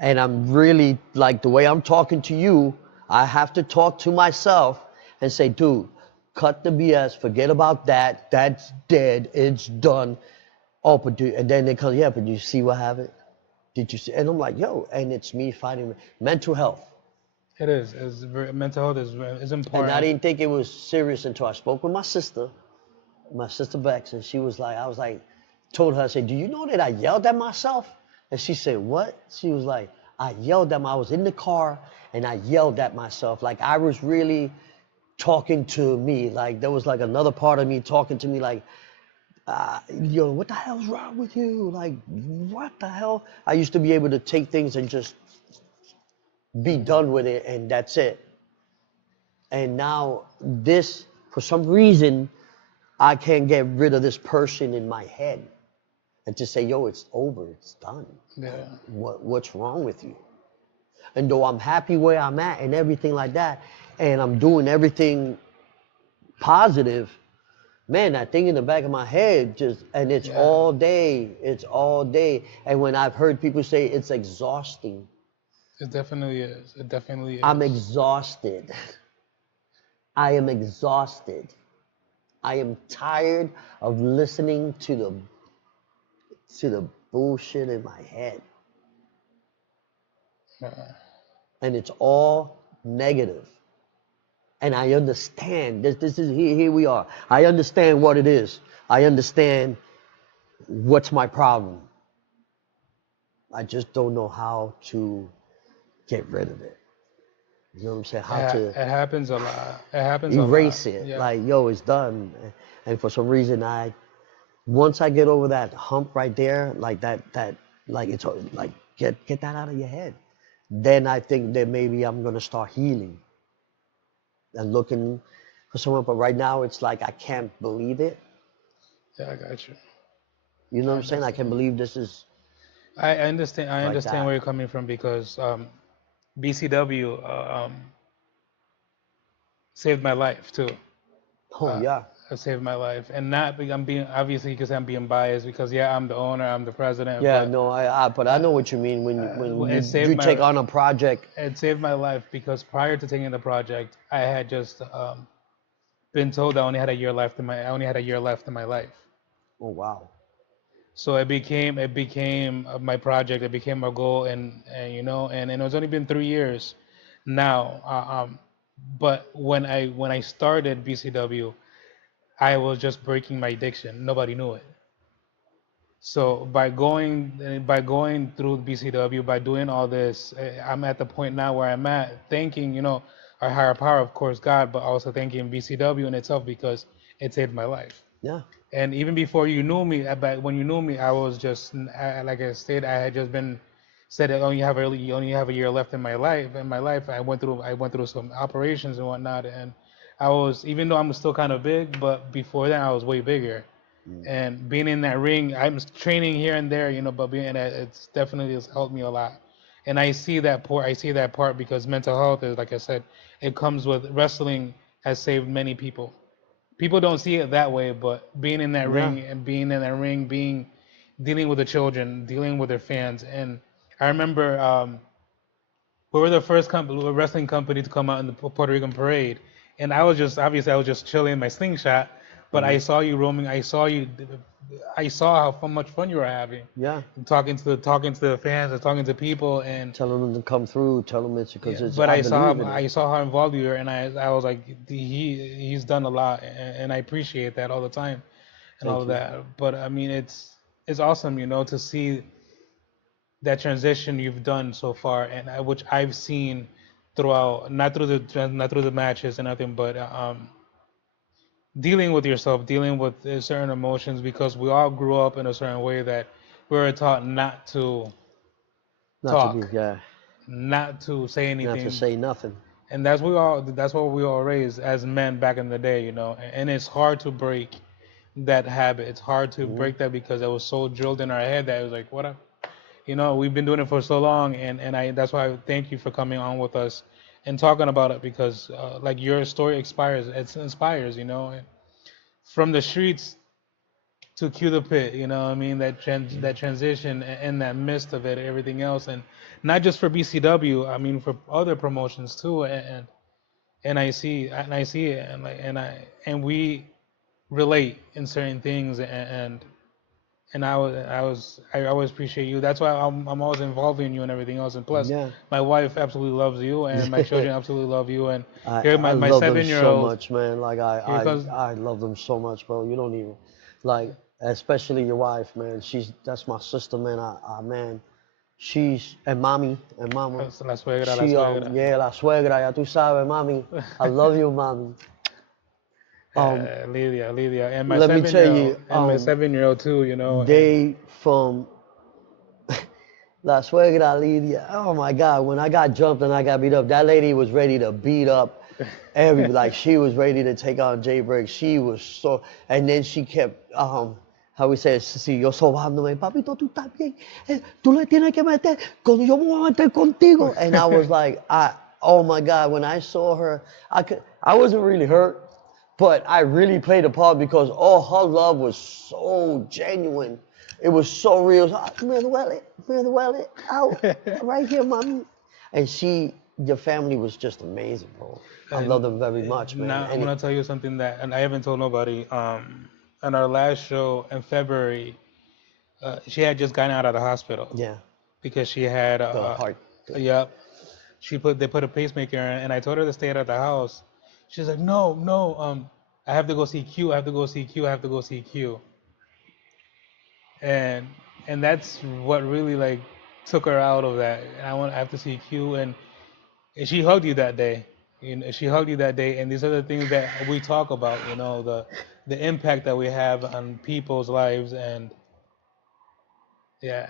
And I'm really like the way I'm talking to you, I have to talk to myself and say, dude, cut the BS, forget about that. That's dead. It's done. Oh, but and then they come, yeah, but you see what happened? Did you see? And I'm like, yo, and it's me fighting mental health. it is. Mental health is And I important. didn't think it was serious until I spoke with my sister Bex, and she was like, I was like, told her, I said, do you know that I yelled at myself? And she said, what? She was like, I yelled at I was in the car and I yelled at myself. Like I was really talking to me. Like there was like another part of me talking to me like, yo, what the hell's wrong with you? Like, what the hell? I used to be able to take things and just be done with it, and that's it. And now this, for some reason, I can't get rid of this person in my head and just say, yo, it's over, it's done. Yeah. What's wrong with you? And though I'm happy where I'm at and everything like that, and I'm doing everything positive, man, that thing in the back of my head just, and Yeah. it's all day. And when I've heard people say it's exhausting, It definitely is. It definitely I'm is. exhausted. I am exhausted. I am tired of listening to the bullshit in my head. Yeah. And it's all negative. And I understand. This is here we are. I understand what it is. I understand what's my problem. I just don't know how to get rid of it. You know what I'm saying? How to It happens a lot. It happens a lot. erase it. Yeah. Like, yo, it's done. And for some reason, once I get over that hump right there, like that, like it's like get that out of your head. Then I think that maybe I'm gonna start healing and looking for someone. But right now, it's like I can't believe it. Yeah, I got you. You know I what I'm saying? I can't understand. believe this is I understand. I like understand where that. you're coming from because BCW saved my life too. Oh Uh, yeah, it saved my life, and not I'm being obviously because I'm being biased because yeah I'm the owner, I'm the president, yeah. but No, but I uh, know what you mean when well, you you take on a project. it saved my life because prior to taking the project, I had just been told I only had a year left in my life. Oh wow. So it became my project. It became my goal, and you know, and it's only been 3 years now. But when I started BCW, I was just breaking my addiction. Nobody knew it. So by going through BCW, by doing all this, I'm at the point now where I'm at, thanking our higher power, of course, God, but also thanking BCW in itself because it saved my life. Yeah. And even before you knew me, back when you knew me, I was just like I said, I had just been said that you only have a year left in my life. In my life, I went through some operations and whatnot, and I was even though I'm still kind of big, but before that I was way bigger. Mm. And being in that ring, I'm training here and there, but being in that, it's definitely has helped me a lot. And I see that part because mental health is, like I said, it comes with wrestling has saved many people. People don't see it that way, but being in that Yeah. ring and being in that ring, being dealing with the children, dealing with their fans, and I remember we were the first wrestling company to come out in the Puerto Rican parade, and I was just chilling in my slingshot, but Hmm. I saw you roaming. I saw how much fun you were having, Yeah. talking to the fans and talking to people, and Telling them to come through. Tell them it's yeah, because it's. but I I saw believe how in it. I saw how involved you were, and I was like, he's done a lot, and I appreciate that all the time, and all Thank of you. that. But I mean, it's awesome, to see that transition you've done so far, and which I've seen throughout, not through the matches and nothing, but dealing with yourself, dealing with certain emotions, because we all grew up in a certain way that we were taught not to Not to be. talk, Yeah. not to say Not to anything, say nothing. and that's what we all raised as men back in the day, and it's hard to break that habit. It's hard to Hmm. break that because it was so drilled in our head that it was like, what? We've been doing it for so long, and I that's why I thank you for coming on with us and talking about it because like your story inspires, and from the streets to Q the Pit, what I mean, that transition and that mist of it, everything else, and not just for BCW, I mean for other promotions too, and I see it, and we relate in certain things, and I always appreciate you. That's why I'm always involving you and everything else. And plus, Yeah. my wife absolutely loves you, and my children absolutely love you. And here, I my love them seven year so old much, man. Like here comes. I love them so much, bro. You don't even like, especially your wife, man. That's my sister, man. Man, she's and mommy and mama. La suegra, la She suegra. yeah, la suegra, ya tú sabes, mommy. I love you, mommy. Um, Lydia, and my let me seven tell year old, you, and my 7 year old too. And they from La Suegra Lidia. Oh my God, when I got jumped and I got beat up, that lady was ready to beat up like she was ready to take on Jay Break. She was so, and then she kept, how we say, sí, yo sobándome, papito, tú estás bien, tú le tienes que meter, cuando yo me voy a meter contigo. And I was like, oh my God, when I saw her, I wasn't really hurt, but I really played a part because her love was so genuine. It was so real. Me duele, ow, right here, mommy. And your family was just amazing, bro. I love and them very much, man. now I'm gonna tell you something that, and I haven't told nobody. On our last show in February, she had just gotten out of the hospital Yeah, because she had the heart. yep. They put a pacemaker in, and I told her to stay at the house. She's like, no, no, I have to go see Q. I have to go see Q. I have to go see Q. And that's what really like took her out of that. And I have to see Q, and she hugged you that day. She hugged you that day, and these are the things that we talk about. The impact that we have on people's lives, and yeah,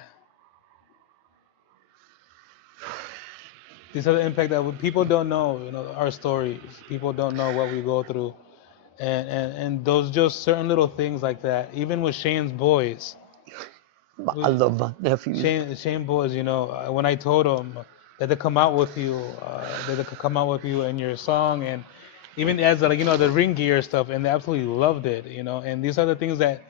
these are the impact that people don't know. Our stories. People don't know what we go through, and those just certain little things like that. Even with Shane's boys, I we, love my nephews. Shane boys, when I told them that they come out with you, that they could come out with you in your song, and even as like the ring gear stuff, and they absolutely loved it, and these are the things that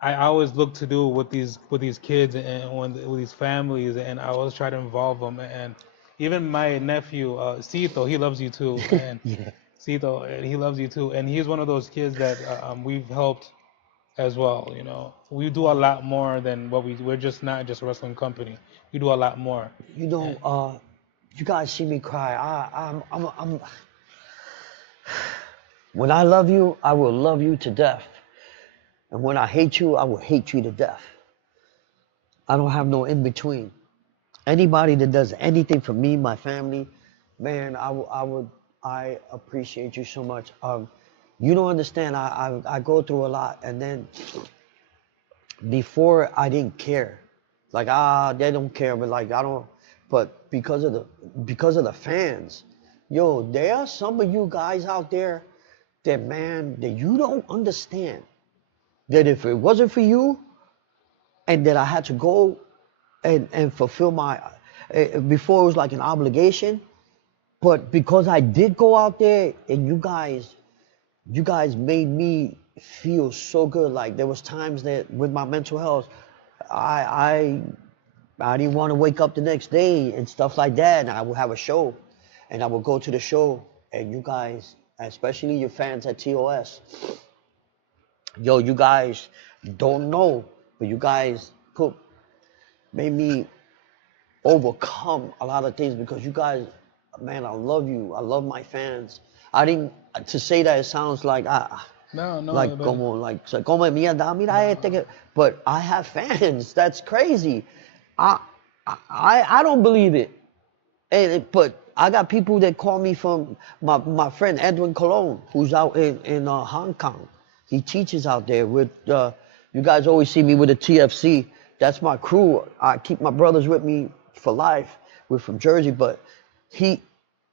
I always look to do with these kids and with these families, and I always try to involve them. And even my nephew, Cito, he loves you too, and Yeah. Cito, he loves you too, and he's one of those kids that we've helped as well. We do a lot more than we're just not just a wrestling company. We do a lot more. You And know, you guys see me cry. When I love you, I will love you to death. And when I hate you, I will hate you to death. I don't have no in between. Anybody that does anything for me, my family, man, I appreciate you so much. You don't understand. I go through a lot, and then before I didn't care, like they don't care, but like I don't. But because of the fans, yo, there are some of you guys out there that man that you don't understand that if it wasn't for you and that I had to go and fulfill my before it was like an obligation, but because I did go out there and you guys made me feel so good. Like there was times that with my mental health, I I didn't want to wake up the next day and stuff like that. And I would have a show, and I would go to the show, and you guys, especially your fans at TOS, yo, you guys don't know, but you guys made me overcome a lot of things because you guys, man, I love you. I love my fans. I didn't to say that it sounds like no, no, like but como mierda, mira este no, que, but I have fans. That's crazy. I I don't believe it. But I got people that call me from my friend Edwin Colon, who's out in Hong Kong. He teaches out there with you guys always see me with a TFC. That's my crew. I keep my brothers with me for life. We're from Jersey, but he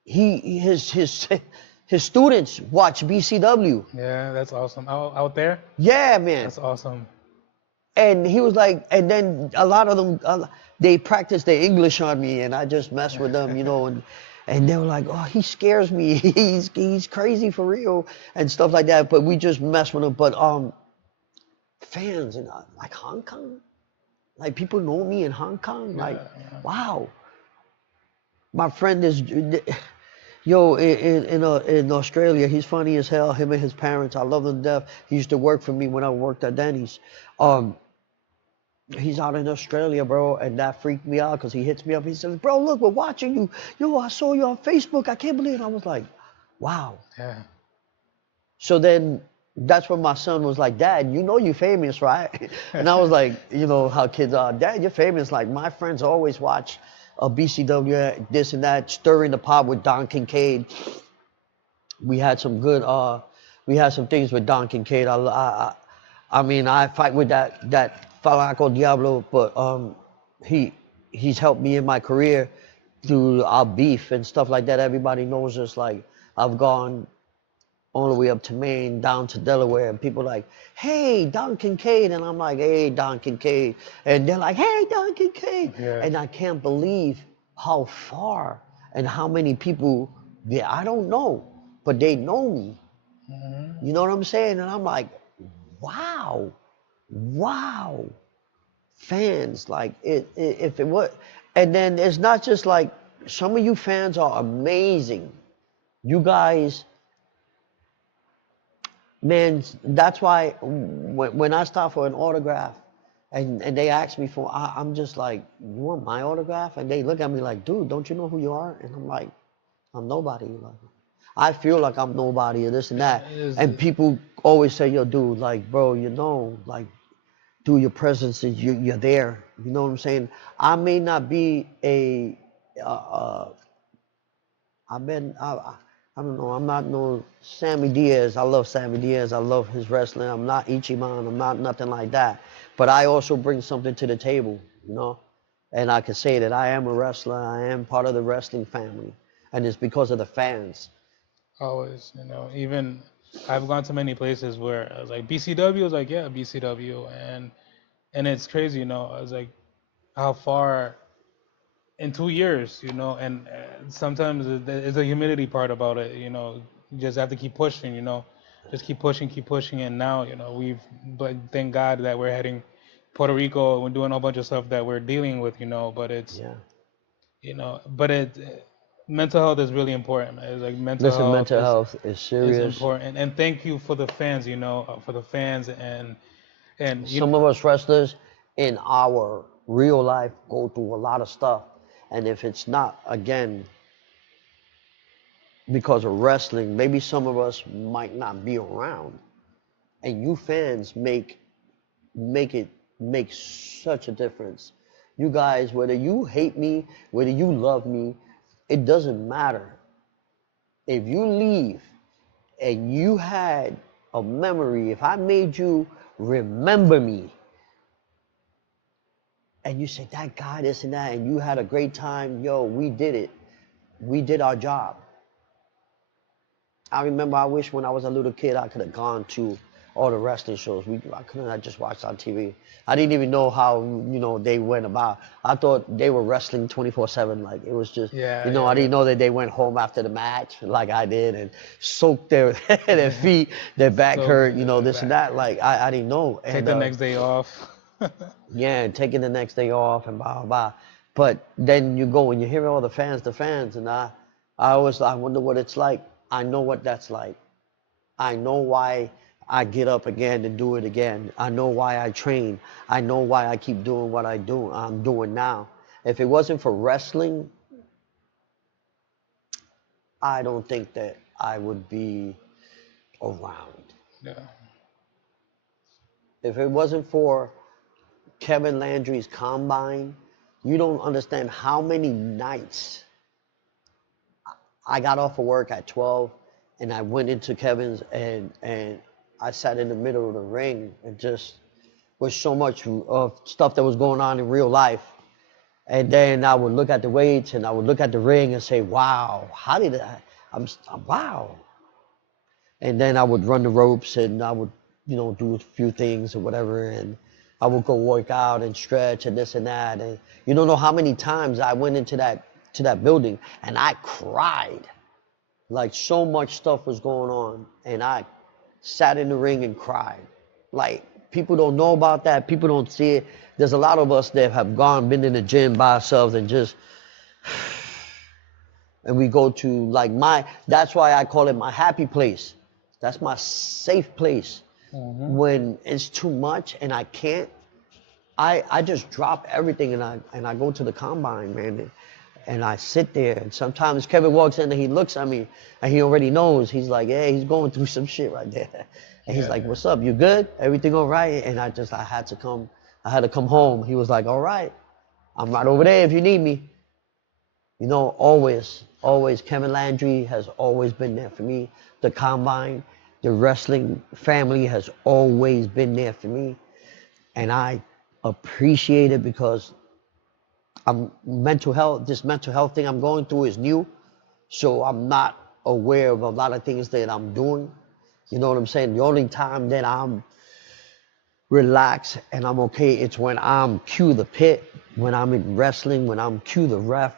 his his students watch BCW. yeah, that's awesome. Out there, Yeah, man. that's awesome. And he was like, and then a lot of them, they practice their English on me, and I just mess with them, and they were like, oh, he scares me. He's crazy for real and stuff like that. But we just mess with him. But fans in like Hong Kong, like people know me in Hong Kong, like Yeah, yeah. wow. My friend is, yo, in Australia, he's funny as hell. Him and his parents, I love them to death. He used to work for me when I worked at Denny's. He's out in Australia, bro, and that freaked me out because he hits me up. He says, "Bro, look, we're watching you. Yo, I saw you on Facebook. I can't believe it." I was like, "Wow." Yeah. So then that's when my son was like, "Dad, you know you're famous, right?" And I was like, you know how kids are. "Dad, you're famous. Like my friends always watch BCW, this and that, stirring the pot with Don Kincaid. We had some good we had some things with Don Kincaid. I mean I fight with that Falaco Diablo, but he he's helped me in my career through our beef and stuff like that. Everybody knows us. Like I've gone all the way up to Maine, down to Delaware, and people like, "Hey, Don Kincaid," and I'm like, "Hey, Don Kincaid," and they're like, "Hey, Don Kincaid," Yeah. and I can't believe how far and how many people that I don't know, but they know me. Hmm. You know what I'm saying? And I'm like, wow, wow, fans, like if it was, and then it's not just like some of you fans are amazing. You guys, man, that's why when I stop for an autograph and they ask me for, I'm just like, you want my autograph? And they look at me like, dude, don't you know who you are? And I'm like, I'm nobody. Like, I feel like I'm nobody or this and Yeah, that. it is. And people always say, yo, dude, like, bro, like, dude, your presence is you're there. You know what I'm saying? I may not be uh, I've been, I don't know, I'm not no Sammy Diaz. I love Sammy Diaz. I love his wrestling. I'm not Ichiban. I'm not nothing like that. But I also bring something to the table, you know? And I can say that I am a wrestler. I am part of the wrestling family. And it's because of the fans. Always, even. I've gone to many places where I was like BCW. I was like, yeah, BCW, and it's crazy, I was like, how far in 2 years, and sometimes there's a humility part about it. You just have to keep pushing, just keep pushing, and now, we've, but thank God that we're heading Puerto Rico. We're doing a bunch of stuff that we're dealing with, but it's, Yeah. but mental health is really important, man. It's like mental Listen, health mental is health is is serious. important, and thank you for the fans, for the fans, and Some of us wrestlers in our real life go through a lot of stuff. And if it's not, again, because of wrestling, maybe some of us might not be around. And you fans make it make such a difference. You guys, whether you hate me, whether you love me, it doesn't matter. If you leave and you had a memory, if I made you remember me, and you said that guy, this and that, and you had a great time, yo, we did it. We did our job. I remember I wish when I was a little kid I could have gone to all the wrestling shows. I couldn't have just watched on TV. I didn't even know how, they went about. I thought they were wrestling 24/7. Like it was just, yeah, I yeah, didn't know that they went home after the match like I did and soaked their their yeah. feet, their back So hurt, good, this and back that. hurt. Like I didn't know. Take And the next day off. yeah, and taking the next day off and blah blah blah. But then you go and you hear all the fans, and I wonder what it's like. I know what that's like. I know why I get up again and do it again. I know why I train. I know why I keep doing what I'm doing now. If it wasn't for wrestling, I don't think that I would be around. Yeah, If it wasn't for Kevin Landry's combine, you don't understand how many nights I got off of work at 12 and I went into Kevin's and I sat in the middle of the ring and just was so much of stuff that was going on in real life. And then I would look at the weights and I would look at the ring and say, wow, how did I, wow. And then I would run the ropes and I would, do a few things or whatever. And I would go work out and stretch and this and that. And you don't know how many times I went into that building and I cried. Like so much stuff was going on, and I sat in the ring and cried. Like people don't know about that. People don't see it. There's a lot of us that have been in the gym by ourselves and just, and we go to like that's why I call it my happy place. That's my safe place. hmm When it's too much and I can't, I just drop everything and I go to the combine, man. And I sit there, and sometimes Kevin walks in and he looks at me, and he already knows. He's like, "Hey, he's going through some shit right there." And he's yeah, like, "What's up? You good? Everything all right?" And I had to come home. He was like, "All right, I'm right over there if you need me." Always, always, Kevin Landry has always been there for me. The combine, the wrestling family has always been there for me, and I appreciate it because this mental health thing I'm going through is new. So I'm not aware of a lot of things that I'm doing. You know what I'm saying? The only time that I'm relaxed and I'm okay, it's when I'm Q the Pit, when I'm in wrestling, when I'm Q the ref,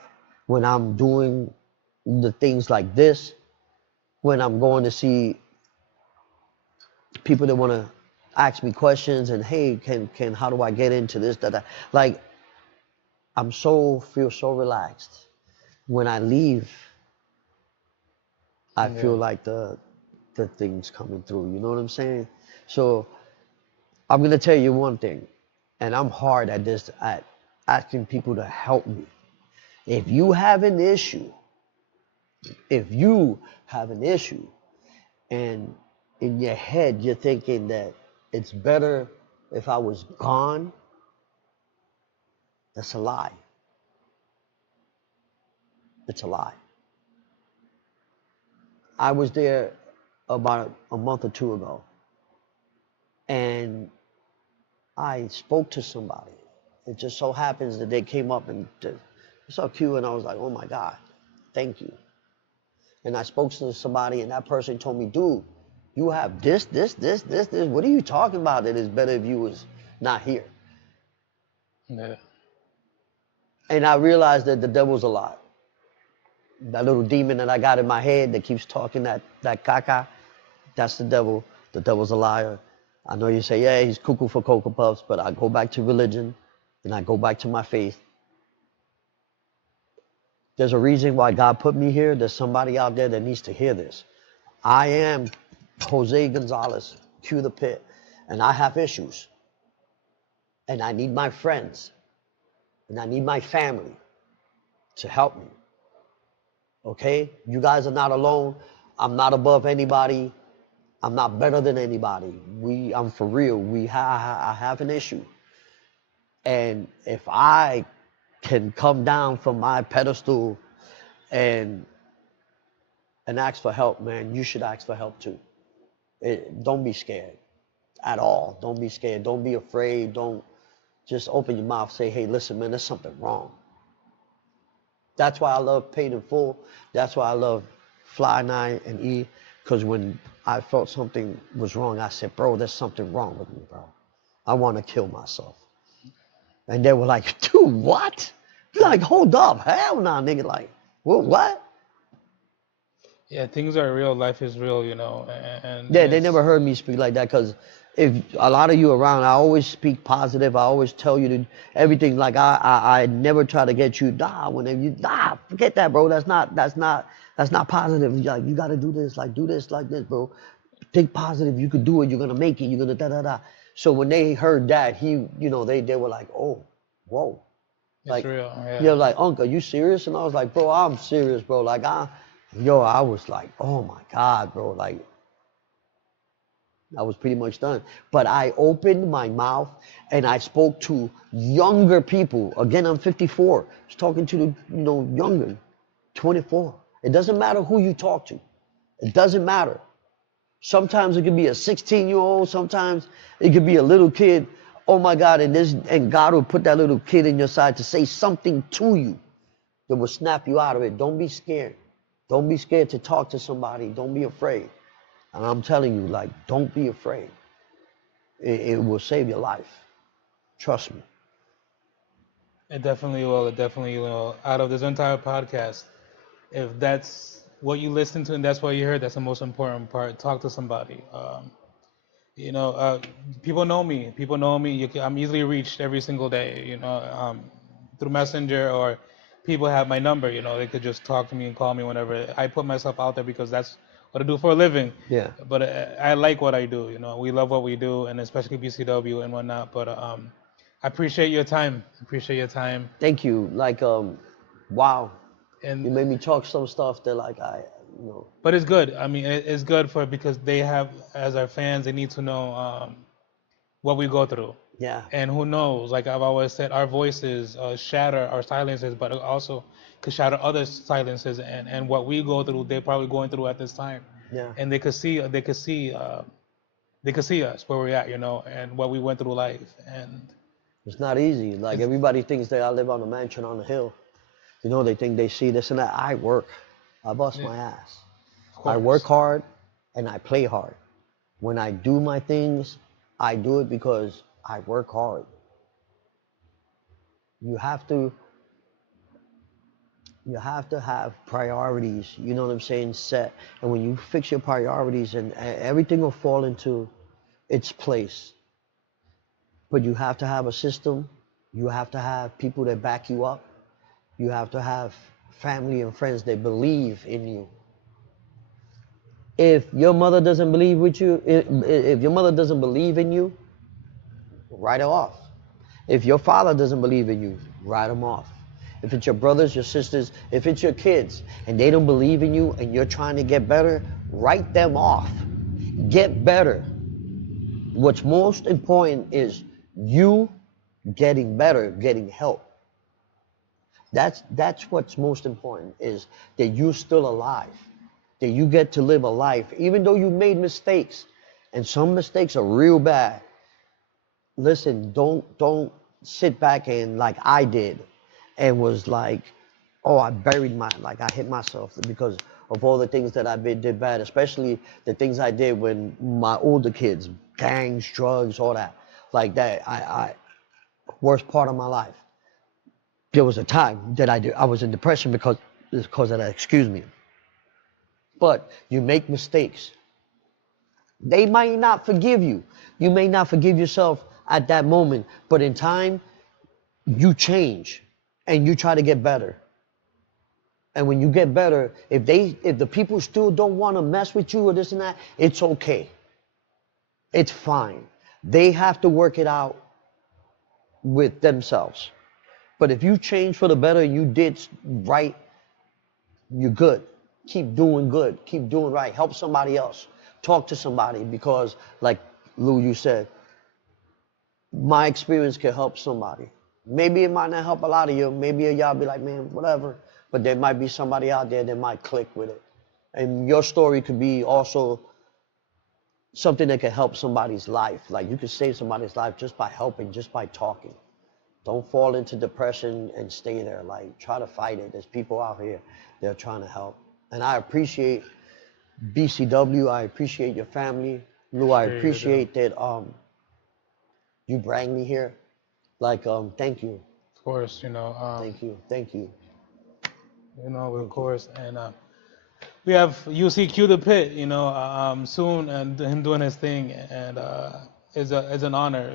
when I'm doing the things like this, when I'm going to see people that want to ask me questions and hey, can how do I get into this? That like feel so relaxed. When I leave, I yeah. feel like the things coming through. You know what I'm saying? So I'm gonna tell you one thing, and I'm hard at this at asking people to help me. If you have an issue, if you have an issue, and in your head you're thinking that it's better if I was gone, that's a lie. It's a lie. I was there about a month or two ago, and I spoke to somebody. It just so happens that they came up and saw Q, and I was like, oh my God, thank you. And I spoke to somebody, and that person told me, dude, You have this. What are you talking about? That it's better if you was not here. Yeah. And I realized that the devil's a lot. That little demon that I got in my head that keeps talking that caca, that's the devil. The devil's a liar. I know you say, yeah, he's cuckoo for Cocoa Puffs, but I go back to religion and I go back to my faith. There's a reason why God put me here. There's somebody out there that needs to hear this. I am Jose Gonzalez, Q the Pitt, and I have issues. And I need my friends and I need my family to help me. Okay? You guys are not alone. I'm not above anybody. I'm not better than anybody. I'm for real. I have an issue. And if I can come down from my pedestal and ask for help, man, you should ask for help too. Don't be scared at all. Don't be scared. Don't be afraid. Don't just open your mouth. Say, hey, listen, man, there's something wrong. That's why I love Paid in Full. That's why I love Fly 9 and E. Because when I felt something was wrong, I said, bro, there's something wrong with me, bro. I want to kill myself. And they were like, dude, what? Like, hold up. Hell nah, nigga. Like, what? Yeah, things are real. Life is real, you know, and Yeah, they never it's heard me speak like that because if a lot of you around, I always speak positive. I always tell you to everything. Like I never try to get you whenever you forget that, bro. That's not positive. Like you got to do this, do this, like this, bro. Think positive. You could do it. You're gonna make it. You're gonna da da da. So when they heard that, they were like, oh, whoa, it's like, real. yeah, Yeah. like, Uncle, you serious? And I was like, bro, I'm serious, bro. Like I was like, oh my God, bro, like. I was pretty much done. But I opened my mouth and I spoke to younger people. Again, I'm 54. I was talking to the, younger, 24. It doesn't matter who you talk to. It doesn't matter. Sometimes it could be a 16-year-old. Sometimes it could be a little kid. Oh my God! And God will put that little kid in your side to say something to you that will snap you out of it. Don't be scared. Don't be scared to talk to somebody. Don't be afraid. And I'm telling you, like, don't be afraid. It will save your life. Trust me. It definitely will. It definitely will. Out of this entire podcast, if that's what you listen to and that's what you heard, that's the most important part. Talk to somebody. You know, people know me. People know me. I'm easily reached every single day. You know, through Messenger or people have my number. You know, they could just talk to me and call me whenever. I put myself out there because that's what I do for a living. Yeah. But I like what I do. You know, we love what we do, and especially BCW and whatnot. But I appreciate your time. Appreciate your time. Thank you. Like, wow. You And made me talk some stuff that, like, you know, but it's good. I mean, it's good for because they have as our fans, they need to know what we go through. yeah, And who knows? Like I've always said, our voices shatter our silences, but it also could shatter others' silences. And what we go through, they're probably going through at this time. yeah. And they could see us where we're at, you know, and what we went through life. And It's not easy. Like, it's everybody thinks that I live on a mansion on a hill. You know, they think they see this and that. I work. I bust yeah, my ass. of I work course, hard and I play hard. When I do my things, I do it because I work hard. You have to you have to have priorities, you know what I'm saying, set. And when you fix your priorities and everything will fall into its place. But you have to have a system. You have to have people that back you up. You have to have family and friends that believe in you. If your mother doesn't believe with you, if your mother doesn't believe in you, write her off. If your father doesn't believe in you, write them off. If it's your brothers, your sisters, if it's your kids, and they don't believe in you and you're trying to get better, write them off. Get better. What's most important is you getting better, getting help. That's what's most important is that you're still alive, that you get to live a life, even though you made mistakes, and some mistakes are real bad. Listen, don't sit back and like I did, and was like, oh, I buried my like I hit myself because of all the things that did bad, especially the things I did when my older kids, gangs, drugs, all that, like that. Worst part of my life. There was a time that I was in depression because of that. Excuse me. But you make mistakes. They might not forgive you. You may not forgive yourself at that moment, but in time, you change and you try to get better. And when you get better, if the people still don't want to mess with you or this and that, it's okay. It's fine. They have to work it out with themselves. But if you change for the better, you did right, you're good. Keep doing good. Keep doing right. Help somebody else. Talk to somebody because, like Lou, you said, my experience can help somebody. Maybe it might not help a lot of you. Maybe y'all be like, man, whatever. But there might be somebody out there that might click with it. And your story could be also something that can help somebody's life. Like you could save somebody's life just by helping, just by talking. Don't fall into depression and stay there. Like try to fight it. There's people out here that are trying to help. And I appreciate BCW. I appreciate your family. Lou, I Sure you do. appreciate that you bring me here. Like, thank you. Of course, Thank you. Thank you. of Thank you. course, and we have Q the Pitt, soon, and him doing his thing, and is an honor,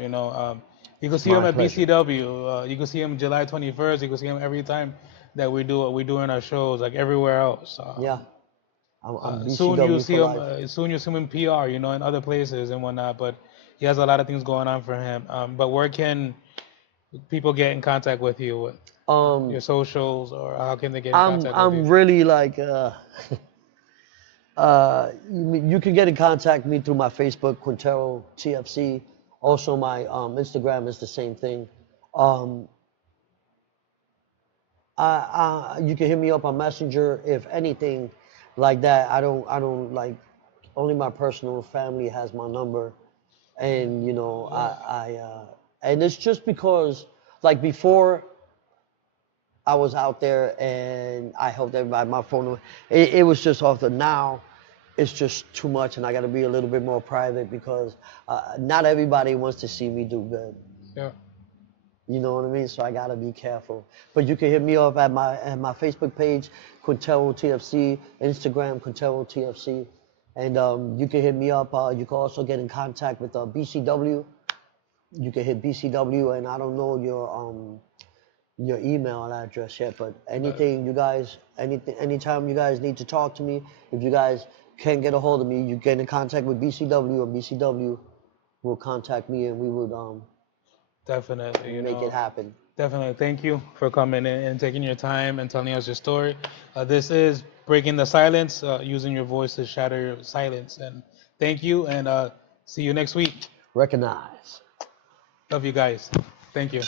you can It's see him my at pleasure. BCW. You can see him July 21st. You can see him every time that we do what we do in our shows, like everywhere else. Yeah, I'm Soon you BCW see for him. life. Soon you see him in PR, in other places and whatnot. But he has a lot of things going on for him. But where can people get in contact with you? Um, Your socials, or how can they get in I'm contact with you? I'm really like you can get in contact with me through my Facebook, Quintero TFC. Also, my Instagram is the same thing. Um, you can hit me up on Messenger if anything like that. I don't like only my personal family has my number, and and it's just because like before I was out there and I helped everybody. My phone, it was just off the now. It's just too much, and I got to be a little bit more private because not everybody wants to see me do good. Yeah, You know what I mean? So I gotta be careful. But you can hit me up at my Facebook page, Quintero TFC, Instagram Quintero TFC, and you can hit me up. You can also get in contact with BCW. You can hit BCW, and I don't know your email address yet, but but anytime you guys need to talk to me, if you guys can't get a hold of me, you get in contact with BCW, and BCW will contact me, and we would definitely, make it happen. definitely. Thank you for coming in and taking your time and telling us your story. This is breaking the silence, using your voice to shatter your silence. And thank you, and see you next week. Recognize. Love you guys. Thank you.